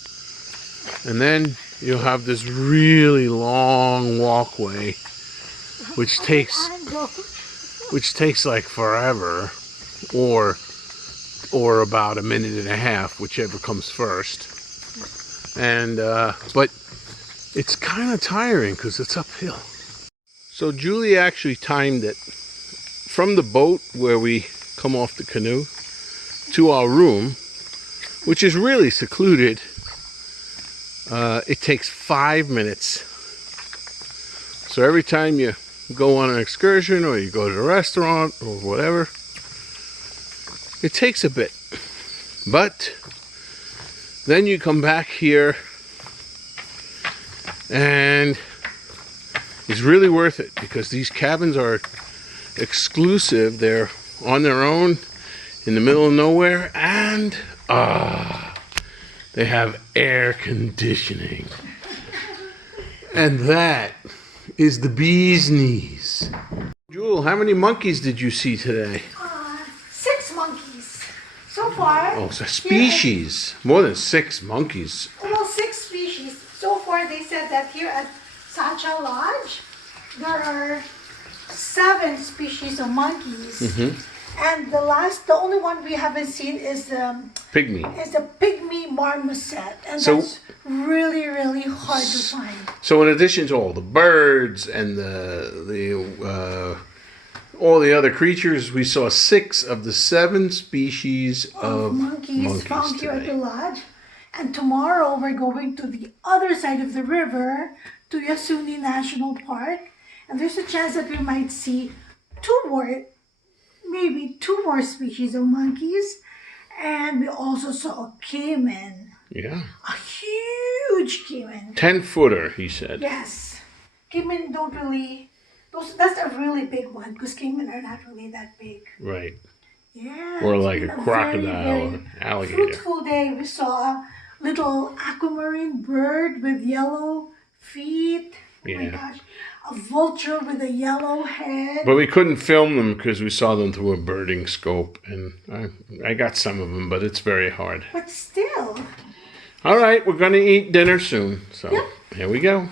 and then you'll have this really long walkway, which takes like forever, or about a minute and a half, whichever comes first. And but it's kind of tiring because it's uphill. So Julie actually timed it from the boat where we come off the canoe to our room, which is really secluded. It takes 5 minutes. So every time you go on an excursion or you go to a restaurant or whatever, it takes a bit. But then you come back here and it's really worth it because these cabins are exclusive. They're on their own in the middle of nowhere, and they have air conditioning. And that is the bee's knees. Jewel, how many monkeys did you see today? 6 monkeys so far. Oh, it's a species. More than 6 monkeys. Well, 6 species. So far, they said that here at Sacha Lodge, there are 7 species of monkeys. And the only one we haven't seen is the Pygmy. pygmy marmoset, and So- that's really, really hard to find. So in addition to all the birds and all the other creatures, we saw 6 of the 7 species of monkeys found here at today. the lodge. And tomorrow we're going to the other side of the river, to Yasuni National Park, and there's a chance that we might see maybe two more species of monkeys. And we also saw a caiman, Yeah. a huge caiman. 10-footer, he said. Yes, caiman don't really. That's a really big one because caiman are not really that big. Right. Yeah. Or it's like a been crocodile or alligator. fruitful day. We saw a little aquamarine bird with yellow feet. Oh my Yeah. gosh. A vulture with a yellow head. But we couldn't film them because we saw them through a birding scope, and I got some of them, but it's very hard. But still. All right, we're gonna eat dinner soon, so here we go.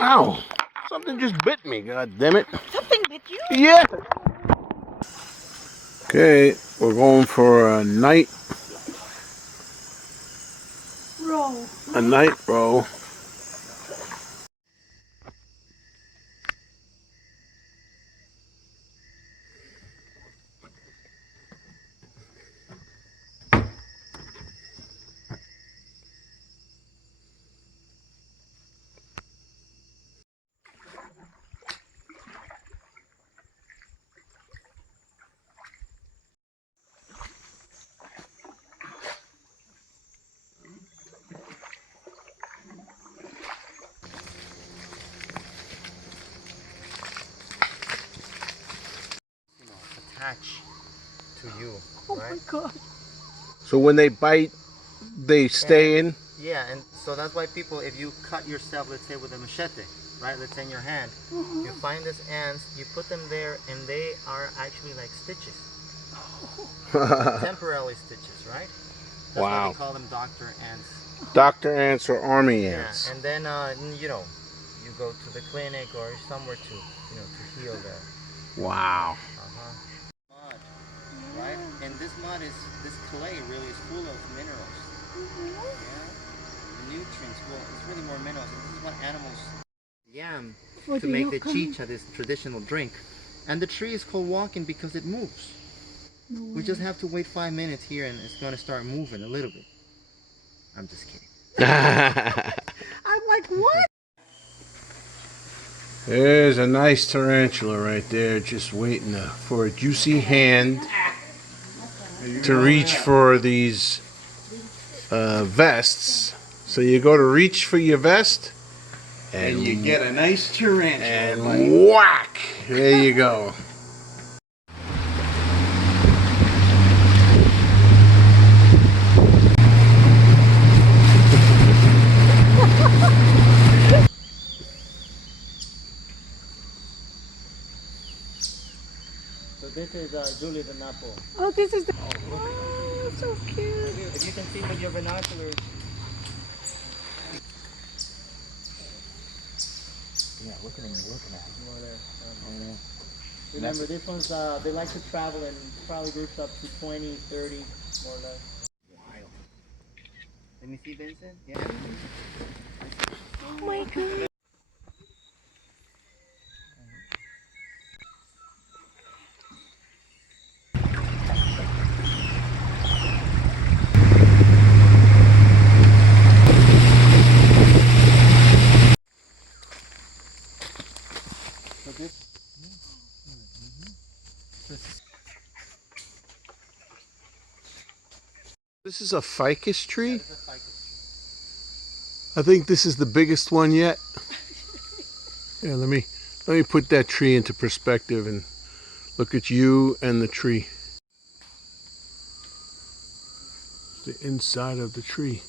Ow! Something just bit me. God damn it! Something bit you? Yeah. Okay, we're going for a night Roll. row. Attach to you, Oh right? my god. So when they bite, they stay in. Yeah, and so that's why people, if you cut yourself, let's say with a machete, right? Let's say in your hand, you find these ants, you put them there, and they are actually like stitches. Temporary stitches, right? That's why Wow. they call them doctor ants. Doctor ants or army ants. Yeah, and then you know, you go to the clinic or somewhere to, you know, to heal the Wow. mud, right? And this clay really is full of minerals. Yeah, nutrients. Well, it's really more minerals. And this is what animals yam to make the chicha, this traditional drink. And the tree is called walking because it moves. We just have to wait 5 minutes here, and it's going to start moving a little bit. I'm just kidding. I'm like, what? There's a nice tarantula right there, just waiting for a juicy hand to reach for these vests. So you go to reach for your vest, And you get a nice tarantula. and whack! There you go. So this is Julie the Napo. Oh, this is the. Oh, so cute. If you can see with your binoculars. Yeah, look at him looking at him. More there. Oh, yeah. Remember, this one's, they like to travel in probably groups up to 20, 30, more or less. Wild. Let me see, Vincent. Yeah. Oh my god. So this. This is a ficus tree? This is a ficus I think this is the biggest one yet. Yeah, let me put that tree into perspective and look at you and the tree. The inside of the tree.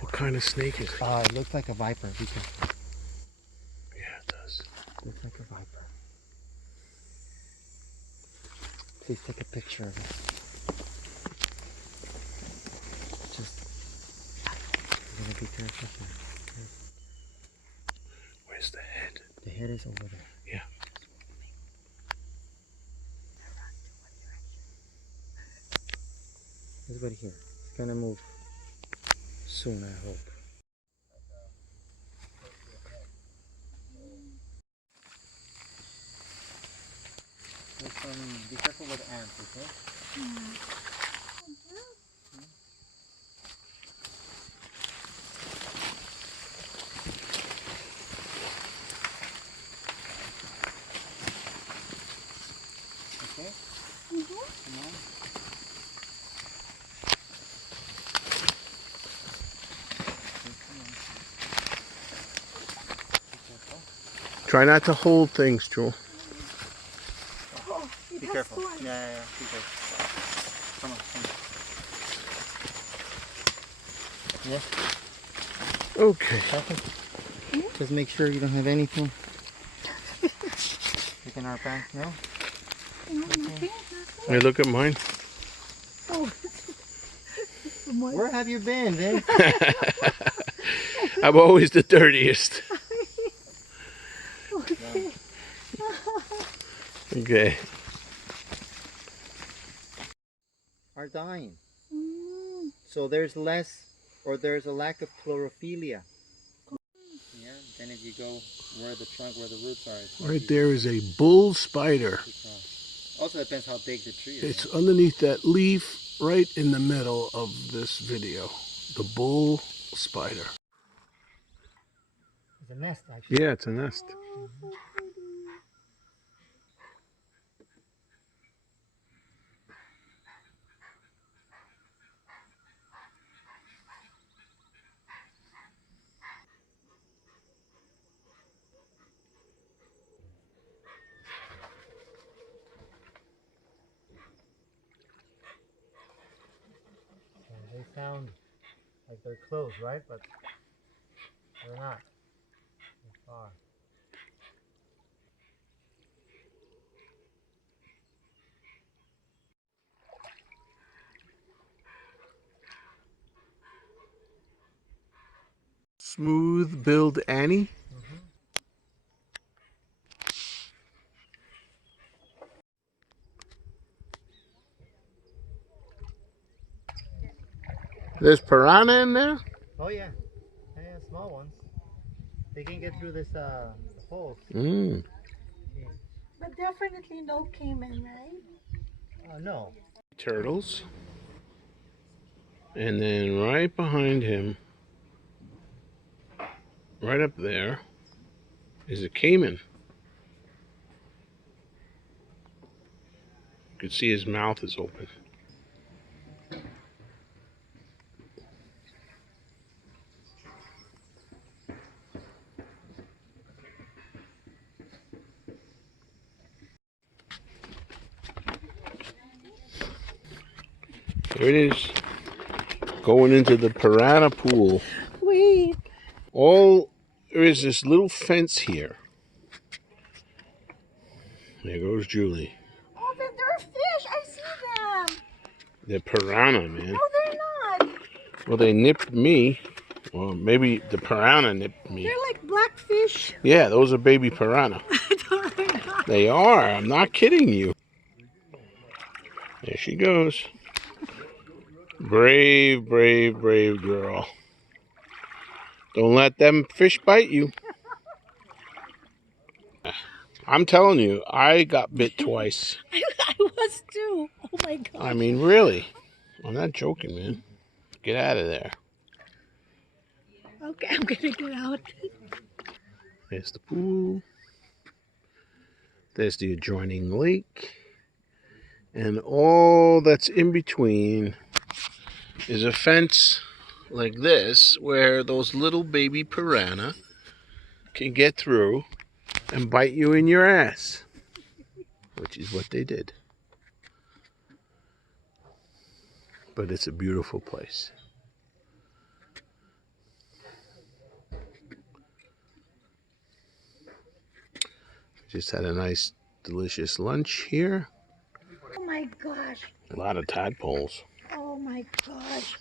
What kind of snake is it? It looks like a viper. Because Yeah, it does. looks like a viper. Please take a picture of it. Just, you're gonna be careful here. Where's the head? The head is over there. Yeah. It's right here. It's gonna move soon, I hope. Be careful with ants, okay? Okay? Come on. Try not to hold things, Jewel. Oh, it Be has careful. thorns. Yeah. Be careful. Come on. Yeah. Okay. Second. Just make sure you don't have anything. Look in our back, no? No, nothing. Hey, look at mine. Oh. Where have you been, Vince? I'm always the dirtiest. Okay. Okay. Are dying. Mm. So there's less, or there's a lack of chlorophylla. Yeah, then if you go where the trunk, where the roots are, it's Right there is a bull spider. also depends how big the tree is. It's underneath that leaf right in the middle of this video. The bull spider. It's a nest, actually. Yeah, it's a nest. They sound like they're close, right? But they're not. They're far. Smooth billed Annie. There's piranha in there? Oh yeah. Yeah, small ones. They can get through this holes. Mm. Yeah. definitely no caiman, right? No. Turtles. And then right behind him, right up there, is a caiman. You can see his mouth is open. There it is, going into the piranha pool. Wait. All there is this little fence here. There goes Julie. Oh, then they're fish. I see them. They're piranha, man. No, they're not. Well, they nipped me. Well, maybe the piranha nipped me. They're like blackfish. Yeah, those are baby piranha. No, they're not. They are. I'm not kidding you. There she goes. Brave, brave, brave girl. Don't let them fish bite you. I'm telling you, I got bit twice. I was too. Oh my god. I mean, really. I'm not joking, man. Get out of there. Okay, I'm gonna get out. There's the pool. There's the adjoining lake. And all that's in between is a fence like this where those little baby piranha can get through and bite you in your ass, which is what they did. But it's a beautiful place. Just had a nice, delicious lunch here. Oh my gosh. A lot of tadpoles. Oh my gosh.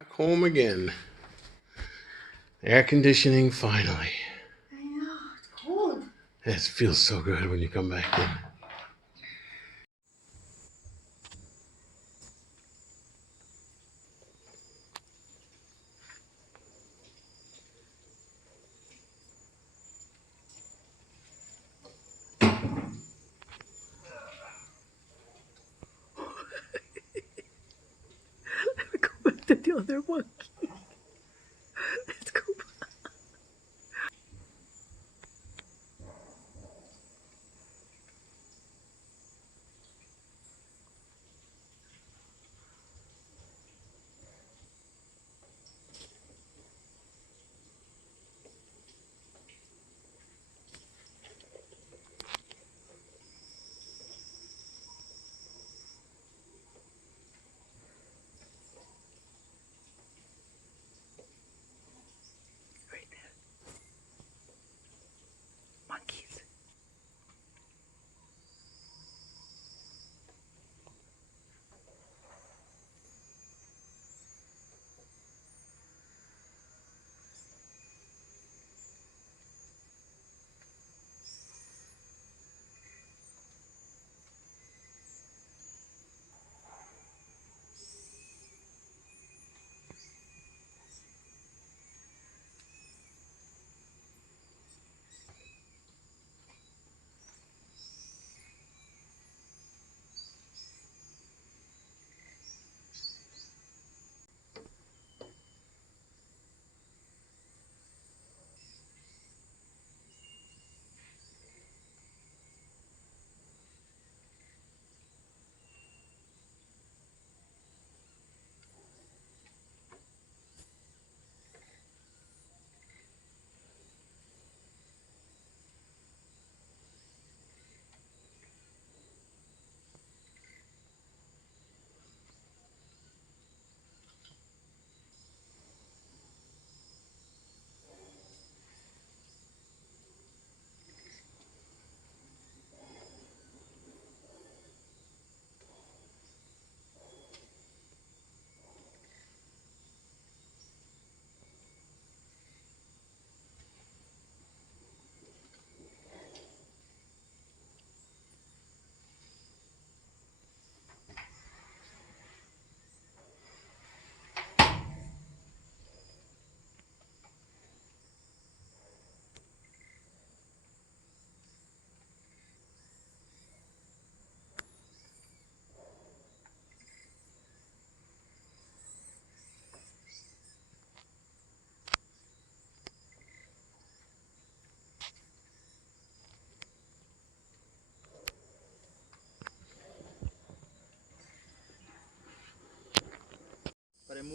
Back home again. Air conditioning finally. I know, it's cold. It feels so good when you come back in. Go back to the other monkey. Let's go back.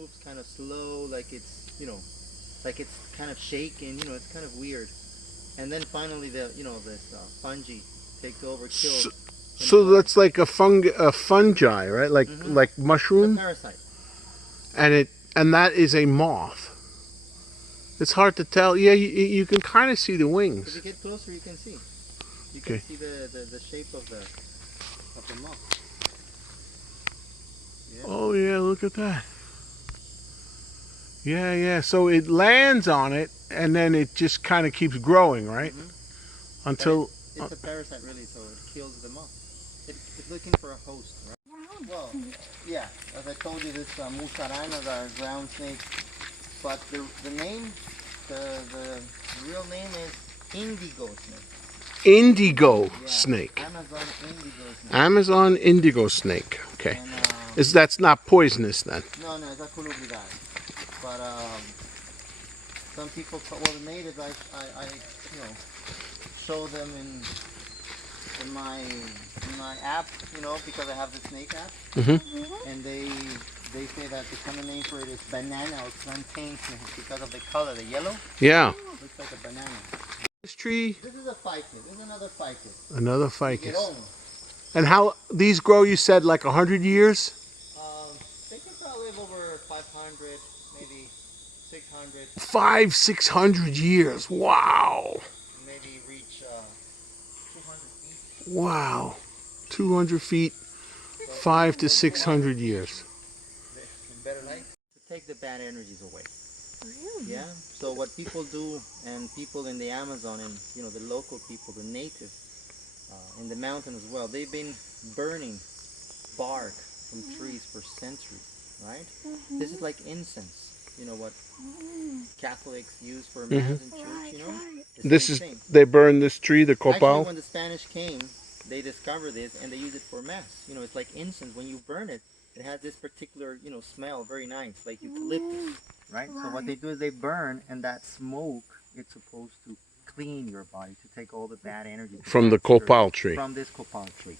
moves kind of slow, like it's, you know, like it's kind of shaking, you know, it's kind of weird. And then finally the, you know, this fungi takes over, kills. So that's like a fungi, right? Like like It's a mushroom, parasite. and that is a moth. It's hard to tell. Yeah, you can kind of see the If wings. you get closer, you can see. You can Okay. see the shape of the moth. Yeah. Oh yeah, look at that. Yeah, yeah. So it lands on it, and then it just kind of keeps growing, right? Until It's a parasite, really, so it kills the moth. It's looking for a host, right? Well, yeah, as I told you, this musarañas are ground snakes, but the name, the real name is indigo snake. indigo Yeah, snake. Amazon indigo snake. Amazon indigo snake. Okay. And, That's not poisonous then? no, it's a colubridal. But some people, well, the natives, I you know, show them in my app, you know, because I have the snake app, and they say that the common name for it is banana or plantain snake because of the color, the yellow. Yeah. Looks like a banana. This tree, This is a ficus. This is another ficus. another Get ficus. on. And how these grow? You said like 100 years? They can probably live over 500, maybe 600, 600 years. Wow. maybe reach 200 feet. Wow. 200 feet, 500 to 600 years. Better life. To take the bad energies away. Really? Yeah. So what people do, and people in the Amazon, and you know the local people, the natives, in the mountain as well, they've been burning bark from trees for centuries, right? This is like incense. You know what Catholics use for mass in church. You know. The This same is, thing. they burn this tree, the Actually, copal? when the Spanish came, they discovered this and they use it for mass. You know, it's like incense. When you burn it, it has this particular, you know, smell, very nice, like eucalyptus, right? So what they do is they burn, and that smoke, it's supposed to clean your body, to take all the bad energy From the copal tree. from this copal tree,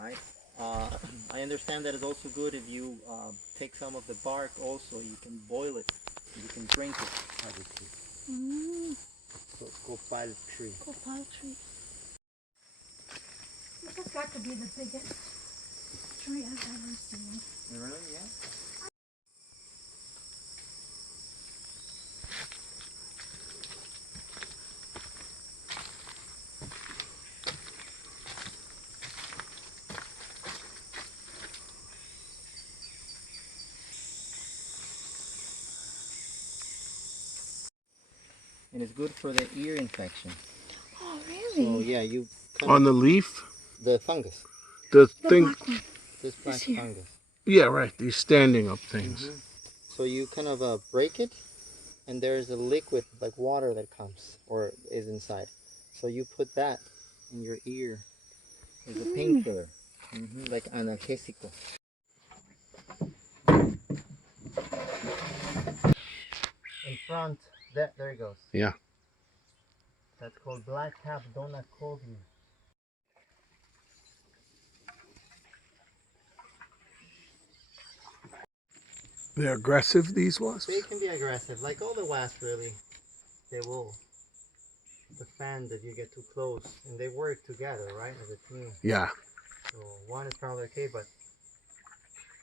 right? I understand that it's also good if you take some of the bark. Also, you can boil it. You can drink it as a tea. So copal tree. Copal tree. This has got to be the biggest tree I've ever seen. Really? Yeah. And it's good for the ear infection. Oh, really? So yeah, you On the leaf? the fungus, The The thing. black one. this black here. fungus. Yeah, right. These standing up things. So you kind of break it, and there's a liquid like water that comes or is inside. So you put that in your ear as a painkiller, like analgésico. In front, there it goes. Yeah. That's called black cap donut cold leaf. They're aggressive, these wasps? They can be aggressive, like all the wasps really. They will defend if you get too close, and they work together, right, as a team. Yeah. So one is probably okay, but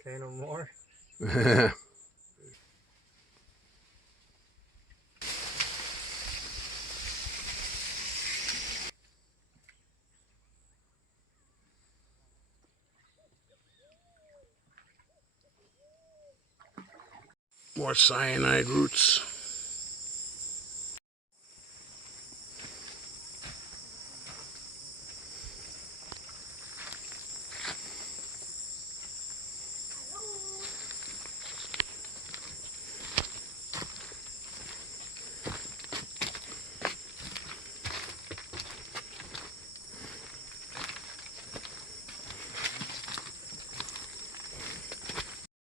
10 or more. More cyanide roots.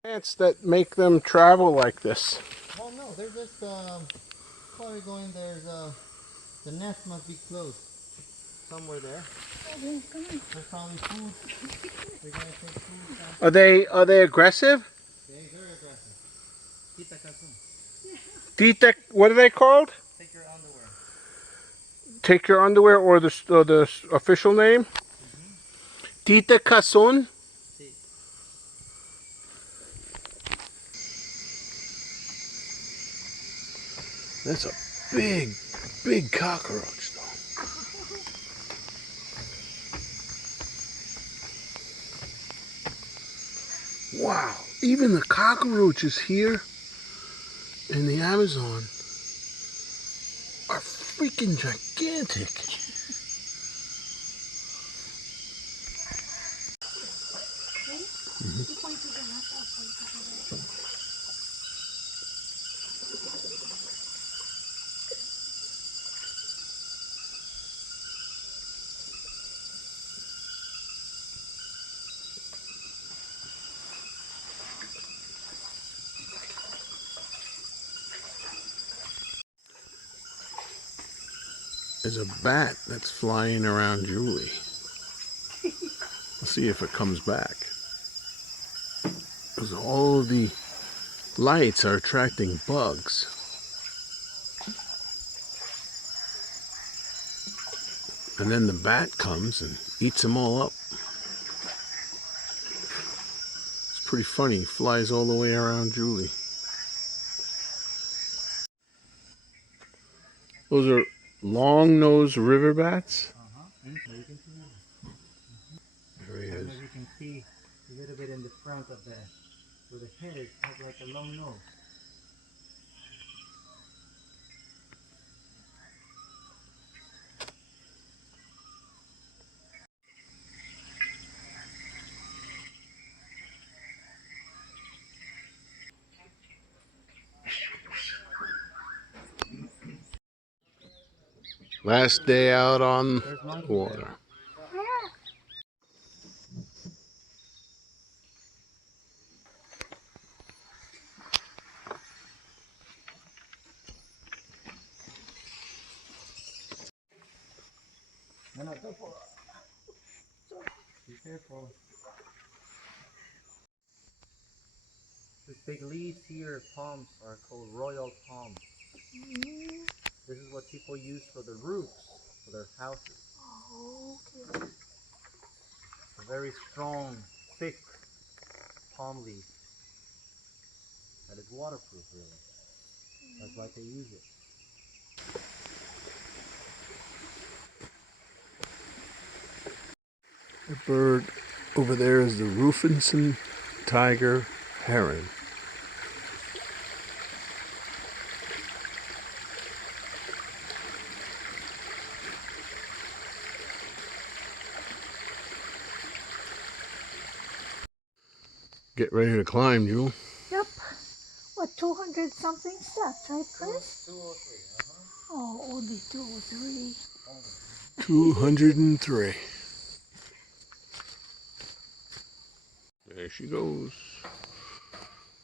Plants that make them travel like this. Well, no, they're just probably going. There's the nest must be closed somewhere there. There's probably food. They're gonna take food. Are they aggressive? They're very aggressive. Tita, what are they called? Take your underwear. Take your underwear, or the official name? Tita Cason? See. That's a big, big cockroach, though. Wow, even the cockroaches here in the Amazon are freaking gigantic. There's a bat that's flying around Julie. Let's see if it comes back. Because all of the lights are attracting bugs. And then the bat comes and eats them all up. It's pretty funny. He flies all the way around Julie. Those are long-nosed river bats. You can see him. There he is. As you can see a little bit in the front of the, where the head is, has like a long nose. Last day out on the water. No, no, go for it. Be careful. These big leaves here, palms, are called royal palms. This is what people use for the roofs for their houses. Oh, okay. A very strong, thick palm leaf that is waterproof, really. That's why they use it. The bird over there is the Rufinson tiger heron. Get ready to climb, Jewel. Yep. What, 200 something steps, right, Chris? 203, Oh, only 203. 203. There she goes.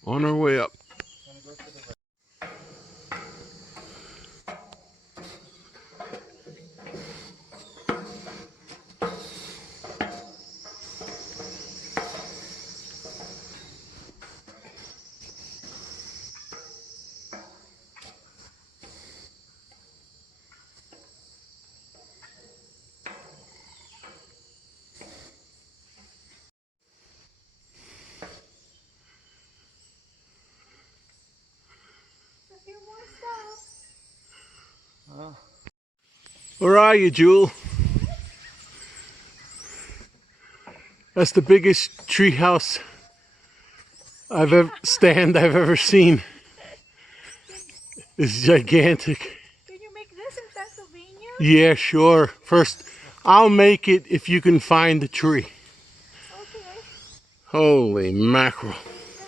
On her way up. A few more steps. Where are you, Jewel? That's the biggest tree house I've ever seen. It's gigantic. Can you make this in Pennsylvania? Yeah, sure. First, I'll make it if you can find the tree. Okay. Holy mackerel. Hey,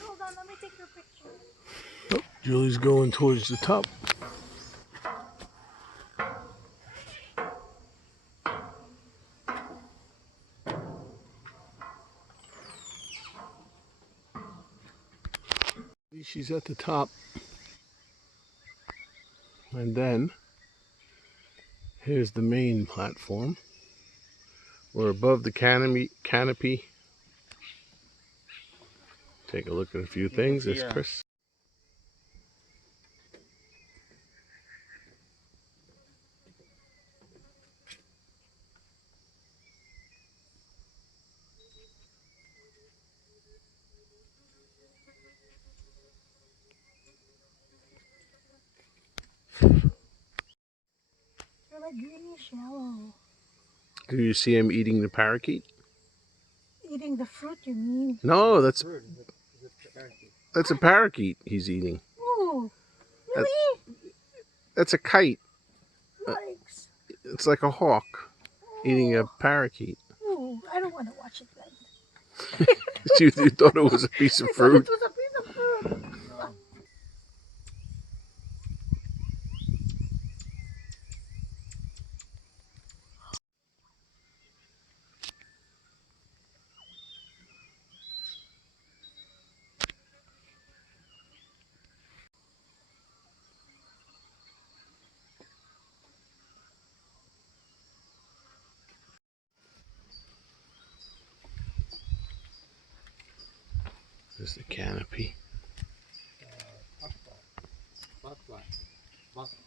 hold on, let me take your picture. Oh, Julie's going towards the top. She's at the top. And then, here's the main platform. We're above the canopy. Take a look at a few things. There's Chris. They're like greenish yellow. Do you see him eating the parakeet? Eating the fruit, you mean? No, that's a parakeet he's eating. Ooh, That- really? That's a kite. Yikes. It's like a hawk eating a Oh, parakeet. ooh, I don't want to watch it then. You thought it was a piece of I thought it fruit? was a piece of fruit. There's the canopy. Oh, butterfly. Oh,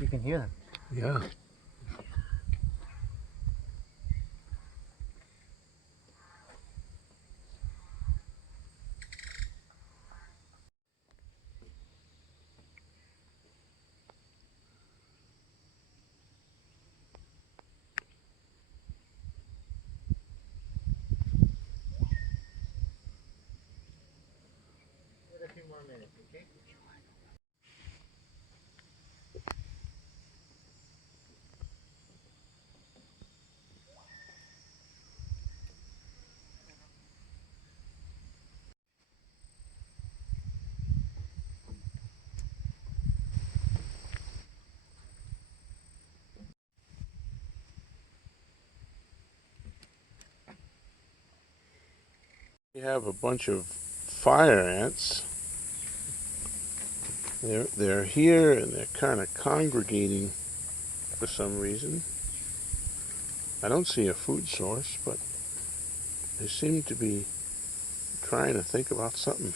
You can hear them. Yeah. Wait a few more minutes, okay? We have a bunch of fire ants. They're here and they're kind of congregating for some reason. I don't see a food source, but they seem to be trying to think about something.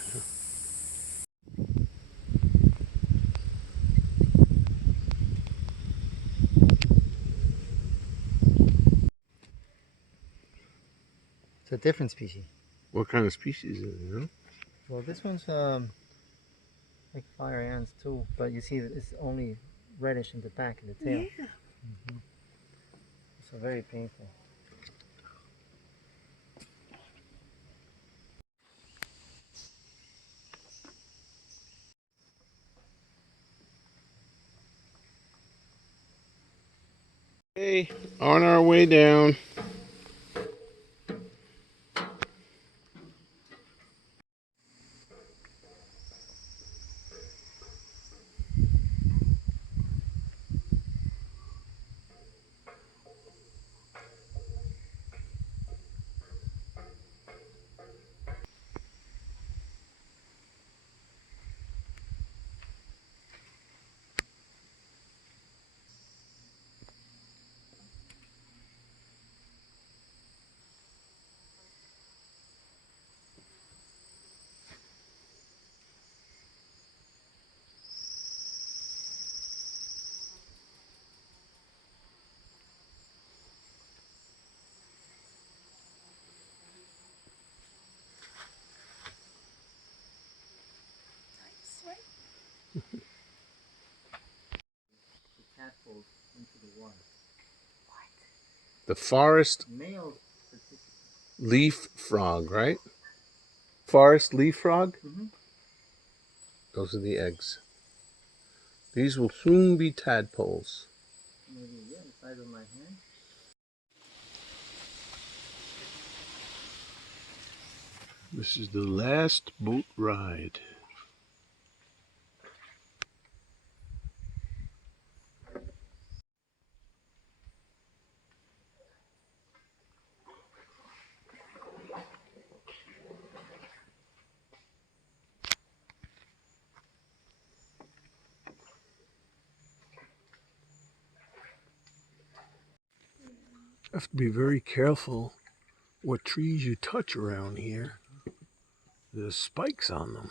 It's a different species. What kind of species is it, you know? Well, this one's like fire ants too, but you see it's only reddish in the back of the tail. yeah. So very painful. Okay, on our way down. tadpoles into the water. The forest Males. leaf frog, right? Forest leaf frog? Mm-hmm. Those are the eggs. These will soon be tadpoles. Maybe, yeah, the size of my hand. This is the last boat ride. Have to be very careful what trees you touch around here. There's spikes on them.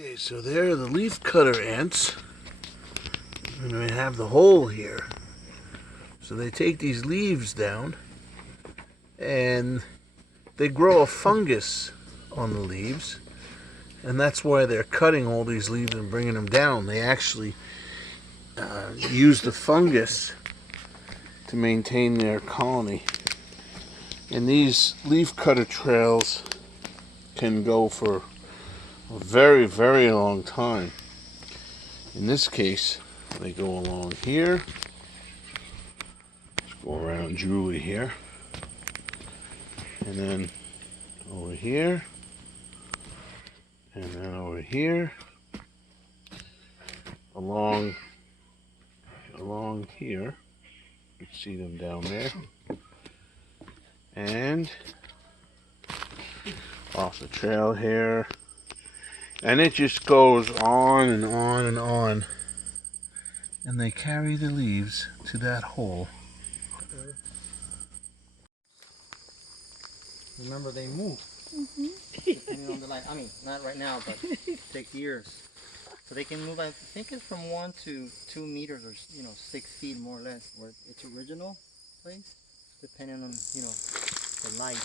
Okay, so there are the leaf cutter ants. And we have the hole here. So they take these leaves down and they grow a fungus on the leaves. And that's why they're cutting all these leaves and bringing them down. They actually use the fungus to maintain their colony. And these leaf cutter trails can go for a very, very long time. In this case, they go along here. Let's go around Julie here. And then over here. And then over here. Along here. You can see them down there. And off the trail here. And it just goes on and on and on. And they carry the leaves to that hole. Remember, they move. Depending on the light. I mean, not right now, but it takes years. So they can move, I think it's from 1 to 2 meters or, 6 feet more or less, where its original place, depending on, the light.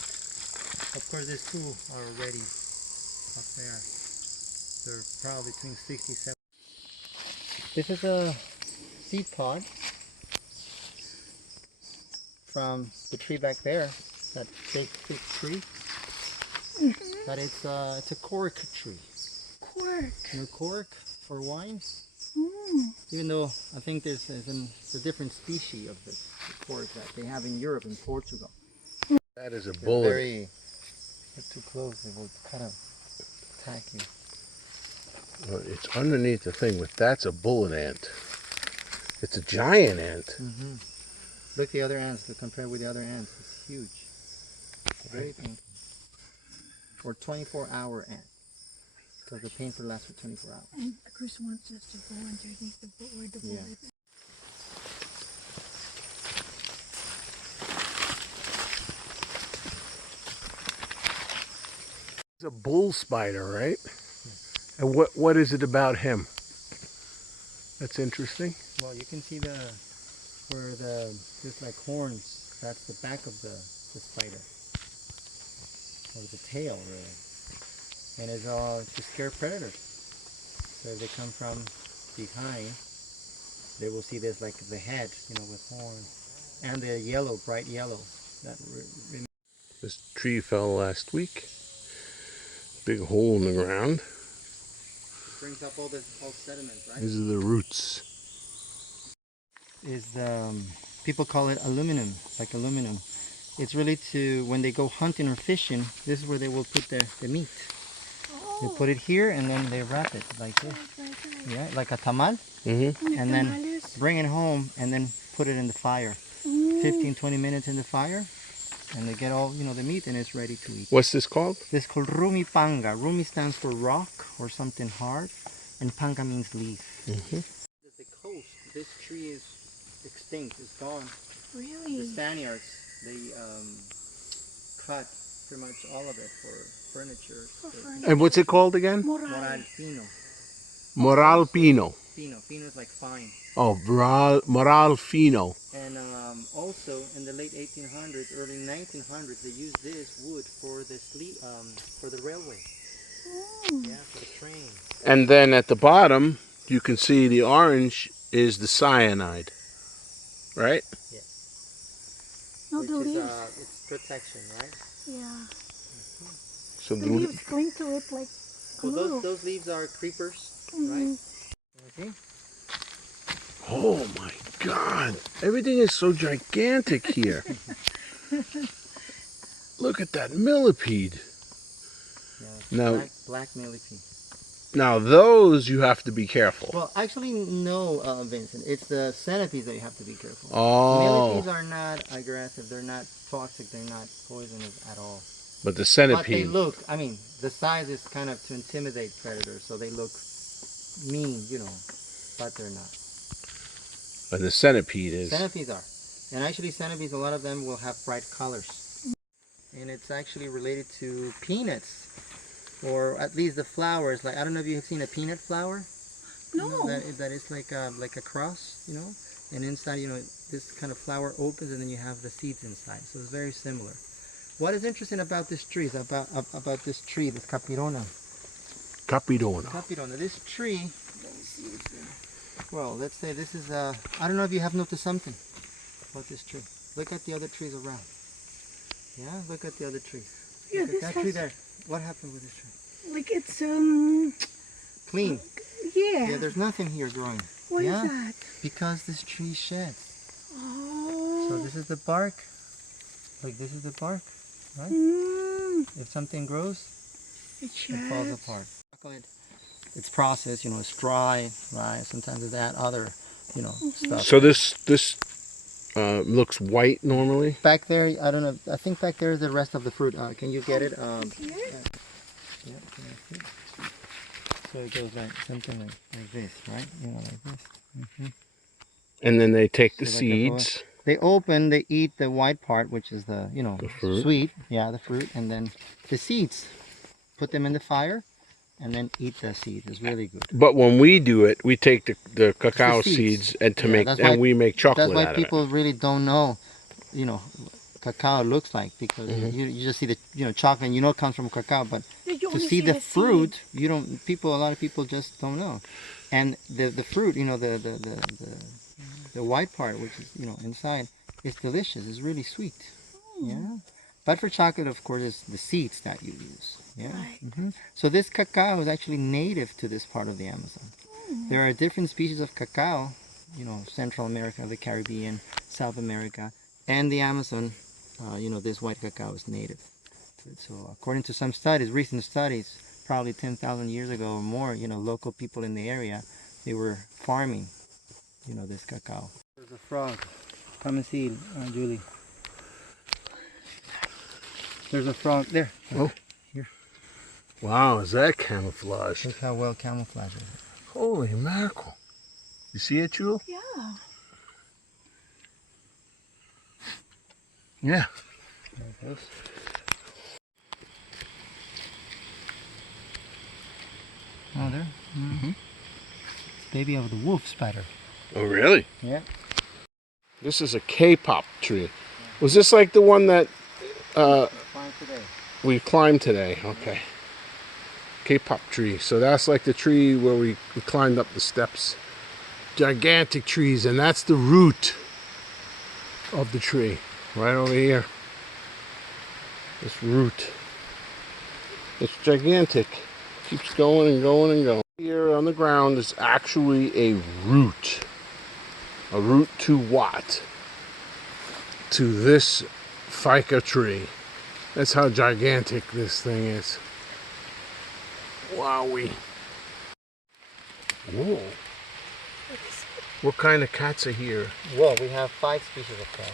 Of course, these two are already up there. They're probably between 67. This is a seed pod from the tree back there, that big tree. That it's a cork tree. Cork. Cork for wine. Mm. Even though I think there's a different species of the cork that they have in Europe and Portugal. That is a They're bullet. get too close, it will kind of attack you. Well, it's underneath the thing, but that's a bullet ant. It's a giant ant. Mm-hmm. Look, the other ants, to compare with the other ants, it's huge. It's very painful. For 24-hour ant. So the pain for lasts for 24 hours. And Chris wants us to go underneath the where the bullet. Yeah. It's a bull spider, right? And what is it about him? That's interesting. Well, you can see there's like horns That's the back of the spider, or the tail, really. And it's all to scare predators. So if they come from behind, they will see this like the head, you know, with horns, and the yellow, bright yellow. This tree fell last week. Big hole in the ground. Brings up all the sediments, right? These are the roots. Is the people call it aluminum, like aluminum. It's really to, when they go hunting or fishing, this is where they will put the meat. They put it here and then they wrap it like this. Yeah, like a tamal. Mm-hmm. And then bring it home and then put it in the fire. 15-20 minutes in the fire, and they get all, you know, the meat, and it's ready to eat. What's this called? This is called rumi panga. Rumi stands for rock or something hard, and panga means leaf. Mm-hmm. The coast, this tree is extinct, it's gone. Really? The Spaniards, they cut pretty much all of it for furniture. And what's it called again? Moral fino. Moral Pino. Fino. Fino is like fine. Oh, Moral Fino. And also in the late 1800s, early 1900s, they used this wood for the railway. Yeah, for the train. And then at the bottom, you can see the orange is the cyanide, right? Yes. No, Which the is, leaves. it's protection, right? Yeah. So The leaves cling to it like Well, glue. those leaves are creepers, right? You see? Oh my God! Everything is so gigantic here. Look at that millipede. Yeah, Now, black millipede. now those you have to be careful. Well, actually, no, Vincent. It's the centipedes that you have to be careful. Oh. Millipedes are not aggressive. They're not toxic. They're not poisonous at all. But the But they centipede. look, I mean, the size is kind of to intimidate predators, so they look mean, you know, but they're not. But the centipede is. Centipedes are. And actually centipedes, a lot of them will have bright colors. And it's actually related to peanuts, or at least the flowers. Like, I don't know if you have seen a peanut flower. No. You know, that is like a cross, you know, and inside, you know, this kind of flower opens and then you have the seeds inside. So it's very similar. What is interesting about this tree is about this tree, this capirona. Capirona. Capirona. This tree, let me see. Well, let's say this is I don't know if you have noticed something about this tree. Look at the other trees around. Yeah, look at the other trees. Yeah, look at this that tree there. What happened with this tree? Like it's Clean. yeah. Yeah, there's nothing here growing. What is yeah? that? Because this tree sheds. Oh. So this is the bark. Like this is the bark, right? If something grows, it it falls sheds. apart. Chocolate, it's processed, you know, it's dry, right? Sometimes it's that other, you know, stuff. So this looks white normally. Back there, I don't know. I think back there is the rest of the fruit. Can you get it? Here? Yeah. So it goes like something like this, right? You know, like this. And then they take the So like they go- seeds. They open, they eat the white part, which is the, you know, The fruit. sweet. Yeah, the fruit, and then the seeds. Put them in the fire, and then eat the seeds. It's really good. But when we do it, we take the cacao seeds. seeds and to Yeah, make that's and why- we make chocolate That's why out people really don't know, you know, cacao looks like, because you just see the, you know, chocolate and you know it comes from cacao, but You to only see the seed. fruit, you don't. A lot of people just don't know. And the fruit, you know, the white part, which is, you know, inside, is delicious. It's really sweet. Yeah. But for chocolate, of course, it's the seeds that you use. Yeah. Right. So this cacao is actually native to this part of the Amazon. There are different species of cacao, you know, Central America, the Caribbean, South America, and the Amazon. You know, this white cacao is native. So according to some studies, recent studies, probably 10,000 years ago or more, you know, local people in the area, they were farming, you know, this cacao. There's a frog. Come and see, Julie. There's a frog there. Oh. Here. Wow, is that camouflage? Look how well camouflaged it is. Holy mackerel. You see it, Jewel? Yeah. Yeah. There it goes. Oh, there. Baby of the wolf spider. Oh, really? Yeah. This is a K-pop tree. Was this like the one that Fine today. we climbed today? Okay. K-pop tree. So that's like the tree where we climbed up the steps. Gigantic trees, and that's the root of the tree. Right over here. This root. It's gigantic. Keeps going and going and going. Here on the ground is actually a root. A root to what? To this ficus tree. That's how gigantic this thing is. Wowie. Whoa. What kind of cats are here? Well, we have 5 species of cats.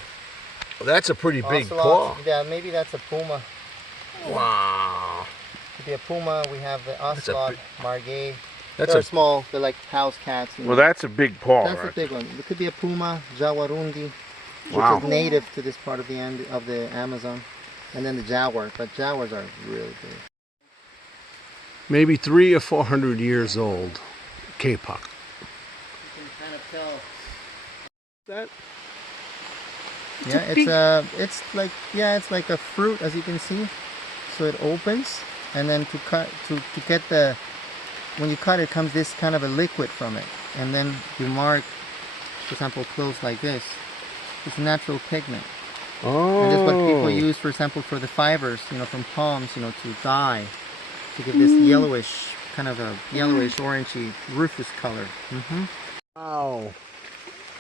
Well, that's a pretty big paw. Ocelots, yeah, maybe that's a puma. Wow. Could be a puma. We have the ocelot, margay. That's They're small. They're like house cats. Well, that's a big paw. That's right? a big one. It could be a puma, jaguarundi, Wow. which is native to this part of the Amazon, and then the jaguar. But jaguars are really big. Maybe 300 or 400 years old. K-pop. You can kind of tell. That? Yeah, it's like a fruit, as you can see. So it opens, and then to get the, when you cut it, comes this kind of a liquid from it, and then you mark, for example, clothes like this. It's natural pigment. Oh. And this is what people use, for example, for the fibers, from palms, to dye, to give this yellowish, kind of a yellowish, orangey, rufous color. Wow.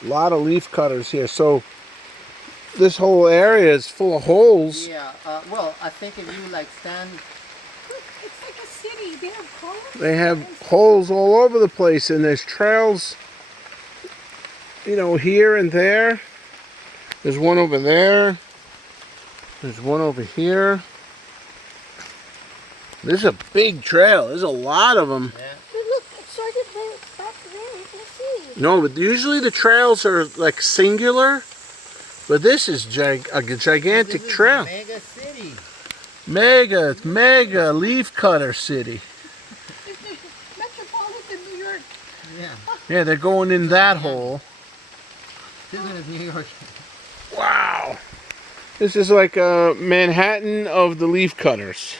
A lot of leaf cutters here. So this whole area is full of holes. Yeah, well, I think if you stand... It's like a city. They have colors. They have holes all over the place, and there's trails, here and there. There's one over there. There's one over here. This is a big trail. There's a lot of them. Yeah. But look, it started back there. You can see. No, but usually the trails are like singular. But this is a gigantic trail. Mega city. Mega leaf cutter city. Metropolis in New York. Yeah. Yeah, they're going in that hole. This one is New York. Wow. This is like a Manhattan of the leaf cutters.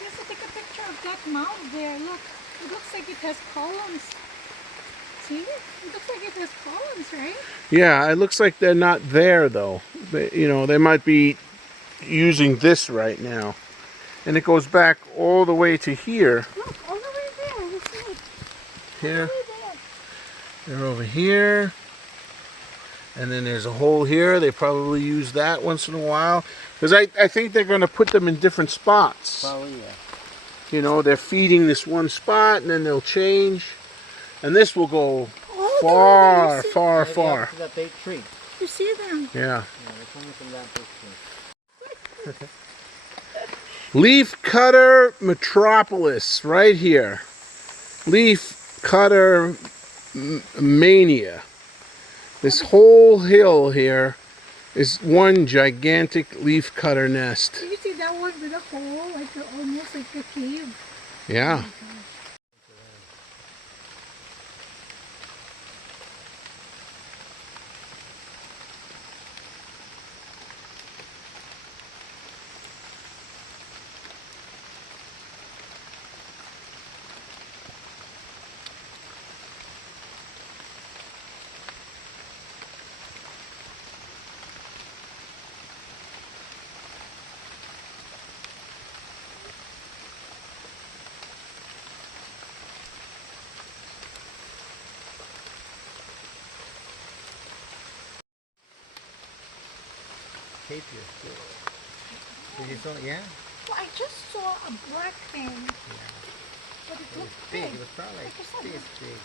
Just take a picture of that mound there. Look, it looks like it has columns. See? It looks like it has columns, right? Yeah, it looks like they're not there though. They might be using this right now. And it goes back all the way to here. Look, all the way there. You see it? Here. All the way there. They're over here. And then there's a hole here. They probably use that once in a while. Because I think they're going to put them in different spots. Probably, yeah. They're feeding this one spot and then they'll change. And this will go Oh, far, there, you see- far, Maybe far. up to that big tree. You see them? Yeah. Yeah, they're coming from that big tree. Leaf cutter Metropolis right here. Leaf cutter mania. This whole hill here is one gigantic leaf cutter nest. Do you see that one with a hole, almost like a cave? Yeah. Tape here. Did you saw it? Yeah? Well, I just saw a black thing, but it It was looks big. big. It was probably like Like I said, this big.